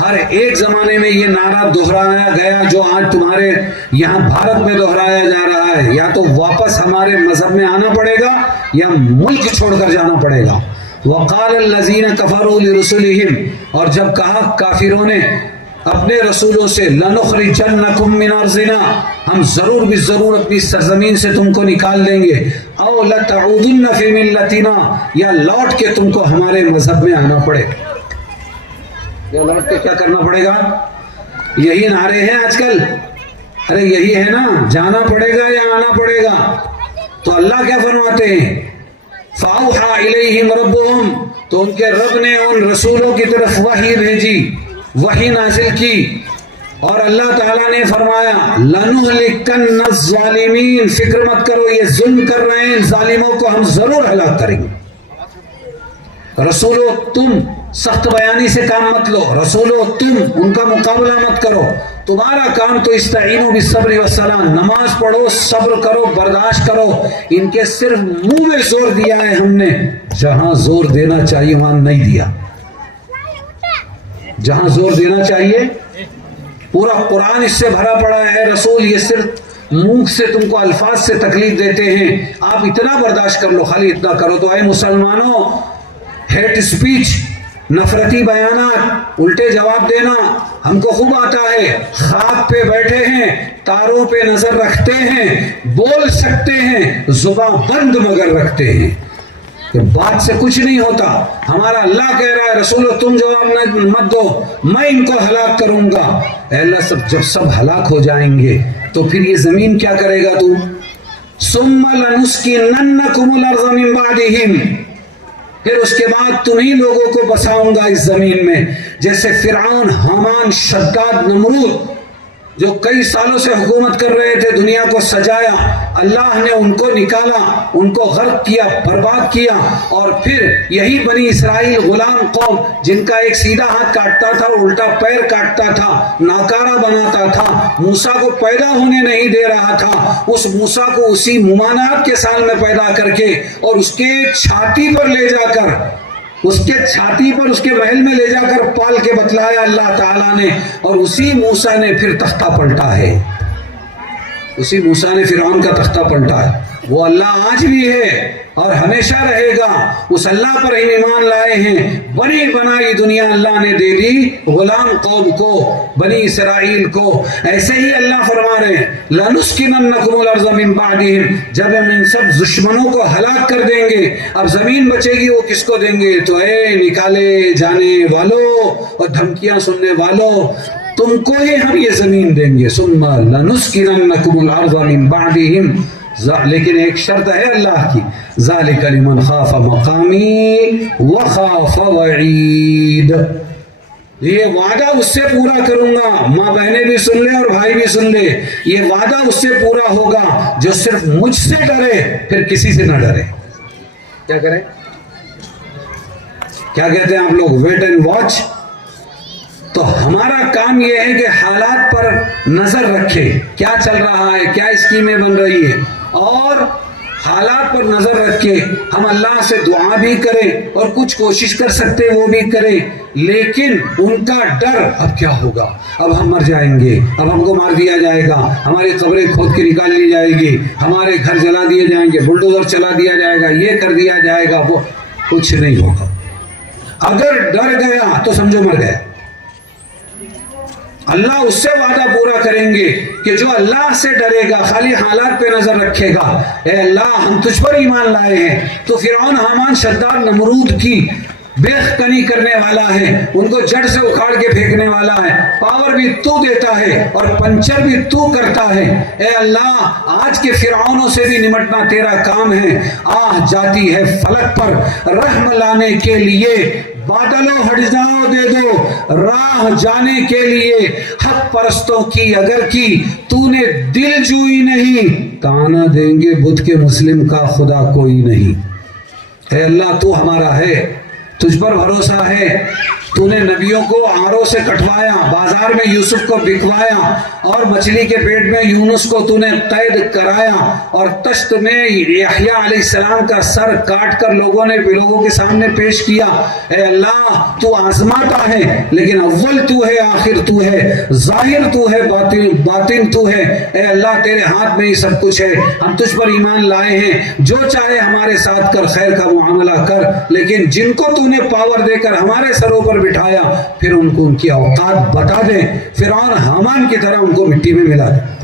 ہر ایک زمانے میں یہ نعرہ دہرایا گیا جو آج تمہارے یہاں بھارت میں دہرایا جا رہا ہے، یا تو واپس ہمارے مذہب میں آنا پڑے گا یا ملک چھوڑ کر جانا پڑے گا۔ وقال الذین کفروا لرسلہم، اور جب کہا کافروں نے اپنے رسولوں سے، لنخرجنکم من ارضنا، ہم ضرور بھی ضرور اپنی سرزمین سے تم کو نکال دیں گے، او لتعودن فی ملتنا، یا لوٹ کے تم کو ہمارے مذہب میں آنا پڑے گا۔ یا لوٹ کے کیا کرنا پڑے گا؟ یہی نعرے ہیں آج کل، ارے یہی ہے نا، جانا پڑے گا یا آنا پڑے گا۔ تو اللہ کیا فرماتے ہیں؟ فاوحا الیہم ربہم، تو ان کے رب نے ان رسولوں کی طرف وحی بھیجی، وحی نازل کی، اور اللہ تعالیٰ نے فرمایا لَنُهْلِكَنَّ الظَّالِمِينَ، فکر مت کرو یہ ظلم کر رہے ہیں، ظالموں کو ہم ضرور ہلاک کریں گے۔ رسولو تم سخت بیانی سے کام مت لو، رسولو تم ان کا مقابلہ مت کرو، تمہارا کام تو استعینوا بالصبر والصلاۃ، نماز پڑھو، صبر کرو، برداشت کرو۔ ان کے صرف منہ میں زور دیا ہے ہم نے، جہاں زور دینا چاہیے وہاں نہیں دیا، جہاں زور دینا چاہیے۔ پورا قرآن اس سے بھرا پڑا ہے، رسول یہ صرف منہ سے تم کو الفاظ سے تکلیف دیتے ہیں، آپ اتنا برداشت کر لو، خالی اتنا کرو۔ تو اے مسلمانوں، ہیٹ اسپیچ، نفرتی بیانات، الٹے جواب دینا ہم کو خوب آتا ہے۔ خاک پہ بیٹھے ہیں، تاروں پہ نظر رکھتے ہیں، بول سکتے ہیں، زباں بند مگر رکھتے ہیں، کہ بات سے کچھ نہیں ہوتا۔ ہمارا اللہ کہہ رہا ہے رسولو تم جواب مت دو، میں ان کو ہلاک کروں گا۔ اے اللہ، جب سب ہلاک ہو جائیں گے تو پھر یہ زمین کیا کرے گا تو؟ ثم لنسکننکم الارض من بعدہم، پھر اس کے بعد تمہیں لوگوں کو بساؤں گا اس زمین میں، جیسے فرعون، حامان، شداد، نمرود جو کئی سالوں سے حکومت کر رہے تھے، دنیا کو سجایا، اللہ نے ان کو نکالا، ان کو غرق کیا، برباد کیا، اور پھر یہی بنی اسرائیل غلام قوم جن کا ایک سیدھا ہاتھ کاٹتا تھا، الٹا پیر کاٹتا تھا، ناکارہ بناتا تھا، موسیٰ کو پیدا ہونے نہیں دے رہا تھا، اس موسیٰ کو اسی ممانعت کے سال میں پیدا کر کے اور اس کے چھاتی پر لے جا کر، اس کے چھاتی پر اس کے محل میں لے جا کر پال کے بتلایا اللہ تعالیٰ نے، اور اسی موسیٰ نے پھر تختہ پلٹا ہے، اسی موسیٰ نے فرعون کا تختہ پلٹا ہے۔ وہ اللہ آج بھی ہے اور ہمیشہ رہے گا، اس اللہ پر ہم ایمان لائے ہیں۔ بنی بنائی دنیا اللہ نے دے دی غلام قوم کو، بنی اسرائیل کو۔ ایسے ہی اللہ فرما رہے ہیں لَنُسْكِنَنَّكُمُ الْأَرْضَ مِن بَعْدِهِمْ، جب ہم ان سب دشمنوں کو ہلاک کر دیں گے، اب زمین بچے گی وہ کس کو دیں گے؟ تو اے نکالے جانے والوں اور دھمکیاں سننے والوں، تم کو ہی ہم یہ زمین دیں گے۔ ثُمَّ لَنُسْكِنَنَّكُمُ الْأَرْضَ مِن بَعْدِهِمْ، لیکن ایک شرط ہے اللہ کی، ذَلِكَ لِمَنْ خَافَ مَقَامِي وَخَافَ وَعِيدِ، یہ وعدہ اس سے پورا کروں گا، ماں بہنیں بھی سن لے اور بھائی بھی سن لے، یہ وعدہ اس سے پورا ہوگا جو صرف مجھ سے ڈرے، پھر کسی سے نہ ڈرے۔ کیا کرے؟ کیا کہتے ہیں آپ لوگ؟ Wait and watch. تو ہمارا کام یہ ہے کہ حالات پر نظر رکھے، کیا چل رہا ہے، کیا اسکیمیں بن رہی ہے، اور حالات پر نظر رکھ کے ہم اللہ سے دعا بھی کریں اور کچھ کوشش کر سکتے وہ بھی کریں، لیکن ان کا ڈر اب کیا ہوگا، اب ہم مر جائیں گے، اب ہم کو مار دیا جائے گا، ہماری قبریں کھود کے نکال لی جائے گی، ہمارے گھر جلا دیے جائیں گے، بلڈوزر چلا دیا جائے گا، یہ کر دیا جائے گا، وہ کچھ نہیں ہوگا۔ اگر ڈر گیا تو سمجھو مر گیا۔ اللہ اس سے وعدہ پورا کریں گے کہ جو اللہ سے ڈرے گا، خالی حالات پہ نظر رکھے گا، اے اللہ ہم تجھ پر ایمان لائے ہیں، تو فرعون، حامان، شداد، نمرود کی بیخ کنی کرنے والا ہے، ان کو جڑ سے اکھاڑ کے پھینکنے والا ہے، پاور بھی تو دیتا ہے اور پنچر بھی تو کرتا ہے۔ اے اللہ آج کے فرعونوں سے بھی نمٹنا تیرا کام ہے۔ آہ جاتی ہے فلک پر رحم لانے کے لیے، بادلوں ہٹ جاؤ دے دو راہ جانے کے لیے، حق پرستوں کی اگر کی تو نے دل جوئی نہیں، تانا دیں گے بدھ کے مسلم کا خدا کوئی نہیں۔ اے اللہ تو ہمارا ہے، تجھ پر بھروسہ ہے، تو نے نبیوں کو آروں سے کٹوایا، بازار میں یوسف کو بکوایا، اور مچھلی کے پیٹ میں یونس کو تو نے قید کرایا، اور تشت میں یحییٰ علیہ السلام کا سر کاٹ کر لوگوں کے سامنے پیش کیا۔ اے اللہ تو آزماتا ہے، لیکن اول تو ہے، آخر تو ہے، ظاہر تو ہے، باطن تو ہے۔ اے اللہ تیرے ہاتھ میں ہی سب کچھ ہے، ہم تجھ پر ایمان لائے ہیں، جو چاہے ہمارے ساتھ کر، خیر کا معاملہ کر، لیکن جن کو تو نے پاور دے کر ہمارے سروں پر بٹھایا پھر ان کو ان کی اوقات بتا دیں، فرعون حامان کی طرح ان کو مٹی میں ملا دیں۔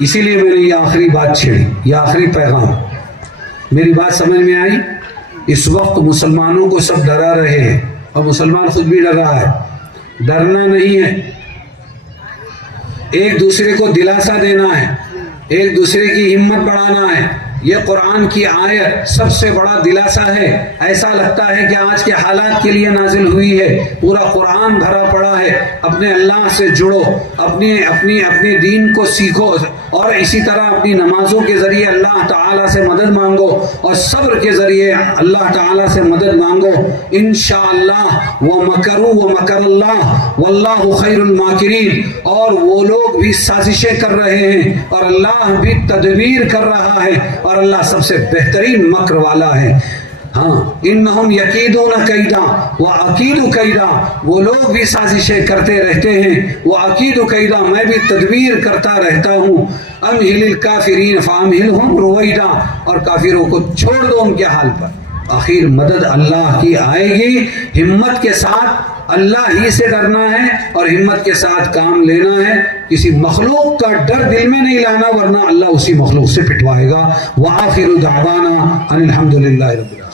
اسی لیے میں نے یہ آخری بات چھیڑی، یہ آخری پیغام۔ میری بات سمجھ میں آئی؟ اس وقت مسلمانوں کو سب ڈرا رہے ہیں، اور مسلمان خود بھی ڈر رہا ہے۔ ڈرنا نہیں ہے، ایک دوسرے کو دلاسا دینا ہے، ایک دوسرے کی ہمت بڑھانا ہے۔ یہ قرآن کی آیت سب سے بڑا دلاسا ہے۔ ایسا لگتا ہے کہ آج کے حالات کے لیے نازل ہوئی ہے، پورا قرآن بھرا پڑا ہے۔ اپنے اللہ سے جڑو، اپنے دین کو سیکھو، اور اسی طرح اپنی نمازوں کے ذریعے اللہ تعالیٰ سے مدد مانگو، اور صبر کے ذریعے اللہ تعالیٰ سے مدد مانگو۔ انشاءاللہ وَمَكَرُوا وَمَكَرَ اللَّهُ وَاللَّهُ خَيْرُ الْمَاكِرِينَ۔ اور وہ لوگ بھی سازشیں کر رہے ہیں، اور اللہ بھی تدبیر کر رہا ہے، اور اللہ سب سے بہترین مکر والا ہے۔ ہاں، انہم یکیدون کیدا واکید کیدا، وہ لوگ بھی سازشیں کرتے رہتے ہیں، واکید کیدا، میں بھی تدبیر کرتا رہتا ہوں۔ امہل الکافرین فامہلہم رویدا، اور کافروں کو چھوڑ دو ان کے حال پر۔ آخر مدد اللہ کی آئے گی۔ ہمت کے ساتھ اللہ ہی سے ڈرنا ہے، اور ہمت کے ساتھ کام لینا ہے۔ کسی مخلوق کا ڈر دل میں نہیں لانا، ورنہ اللہ اسی مخلوق سے پٹوائے گا۔ وآخر دعوانا ان الحمد للہ رب العالمین۔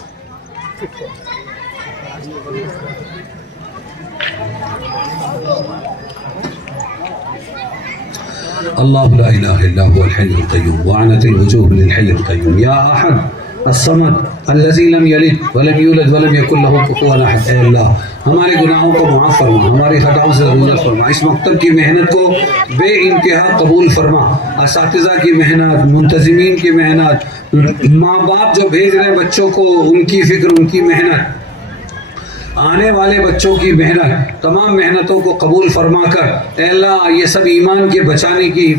اللہ لا الہ الا هو الحی القیوم وعنت الوجوہ للحی القیوم یا احد الصمد الذی لم یلد ولم یولد ولم یکن له کفوا احد۔ اے اللہ ہمارے گناہوں کو معاف فرما، ہماری خطاؤں سے درگزر فرما، اس مکتب کی محنت کو بے انتہا قبول فرما، اساتذہ کی محنت، منتظمین کی محنت، ماں باپ جو بھیج رہے ہیں بچوں کو، ان کی فکر، ان کی محنت، آنے والے بچوں کی محنت، تمام محنتوں کو قبول فرما کر اے اللہ یہ سب ایمان کے بچانے کی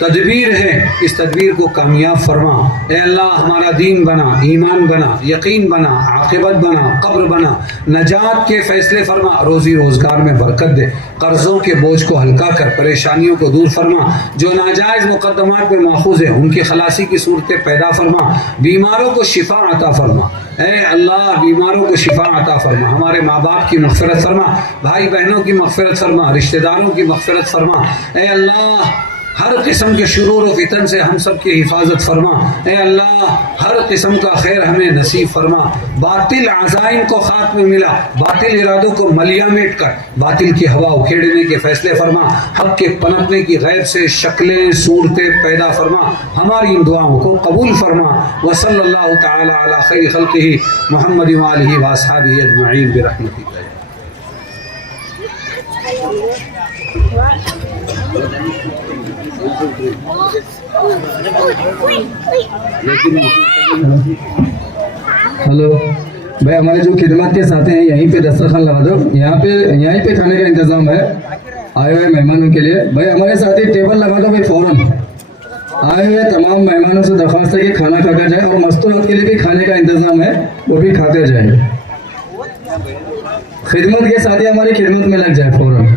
تدبیر ہے، اس تدبیر کو کامیاب فرما۔ اے اللہ ہمارا دین بنا، ایمان بنا، یقین بنا، عاقبت بنا، قبر بنا، نجات کے فیصلے فرما، روزی روزگار میں برکت دے، قرضوں کے بوجھ کو ہلکا کر پریشانیوں کو دور فرما، جو ناجائز مقدمات میں ماخوذ ہیں ان کی خلاصی کی صورتیں پیدا فرما، بیماروں کو شفا عطا فرما۔ اے اللہ بیماروں کو شفا عطا فرما، ہمارے ماں باپ کی مغفرت فرما، بھائی بہنوں کی مغفرت فرما، رشتہ داروں کی مغفرت فرما۔ اے اللہ ہر قسم کے شرور و فتن سے ہم سب کی حفاظت فرما۔ اے اللہ ہر قسم کا خیر ہمیں نصیب فرما، باطل عزائم کو خاتمہ ملا، باطل ارادوں کو ملیا میٹ کر باطل کی ہوا اکھیڑنے کے فیصلے فرما، حق کے پنپنے کی غیب سے شکلیں صورتیں پیدا فرما، ہماری ان دعاؤں کو قبول فرما۔ وصلی اللہ تعالی علی خیر خلقہ محمد وآلہ واصحابہ اجمعین برحمتک۔ ہلو بھائی، ہمارے جو خدمات کے ساتھ ہیں یہیں پہ دسترخوان لگا دو، یہیں پہ کھانے کا انتظام ہے آئے ہوئے مہمانوں کے لیے۔ بھائی ہمارے ساتھ ہی ٹیبل لگا دو بھائی، فوراً آئے ہوئے تمام مہمانوں سے درخواست ہے کہ کھانا کھا کر جائیں، اور مستورات کے لیے بھی کھانے کا انتظام ہے، وہ بھی کھا کر جائیں۔ خدمت کے ساتھ ہی ہماری خدمت میں لگ جائے فوراً۔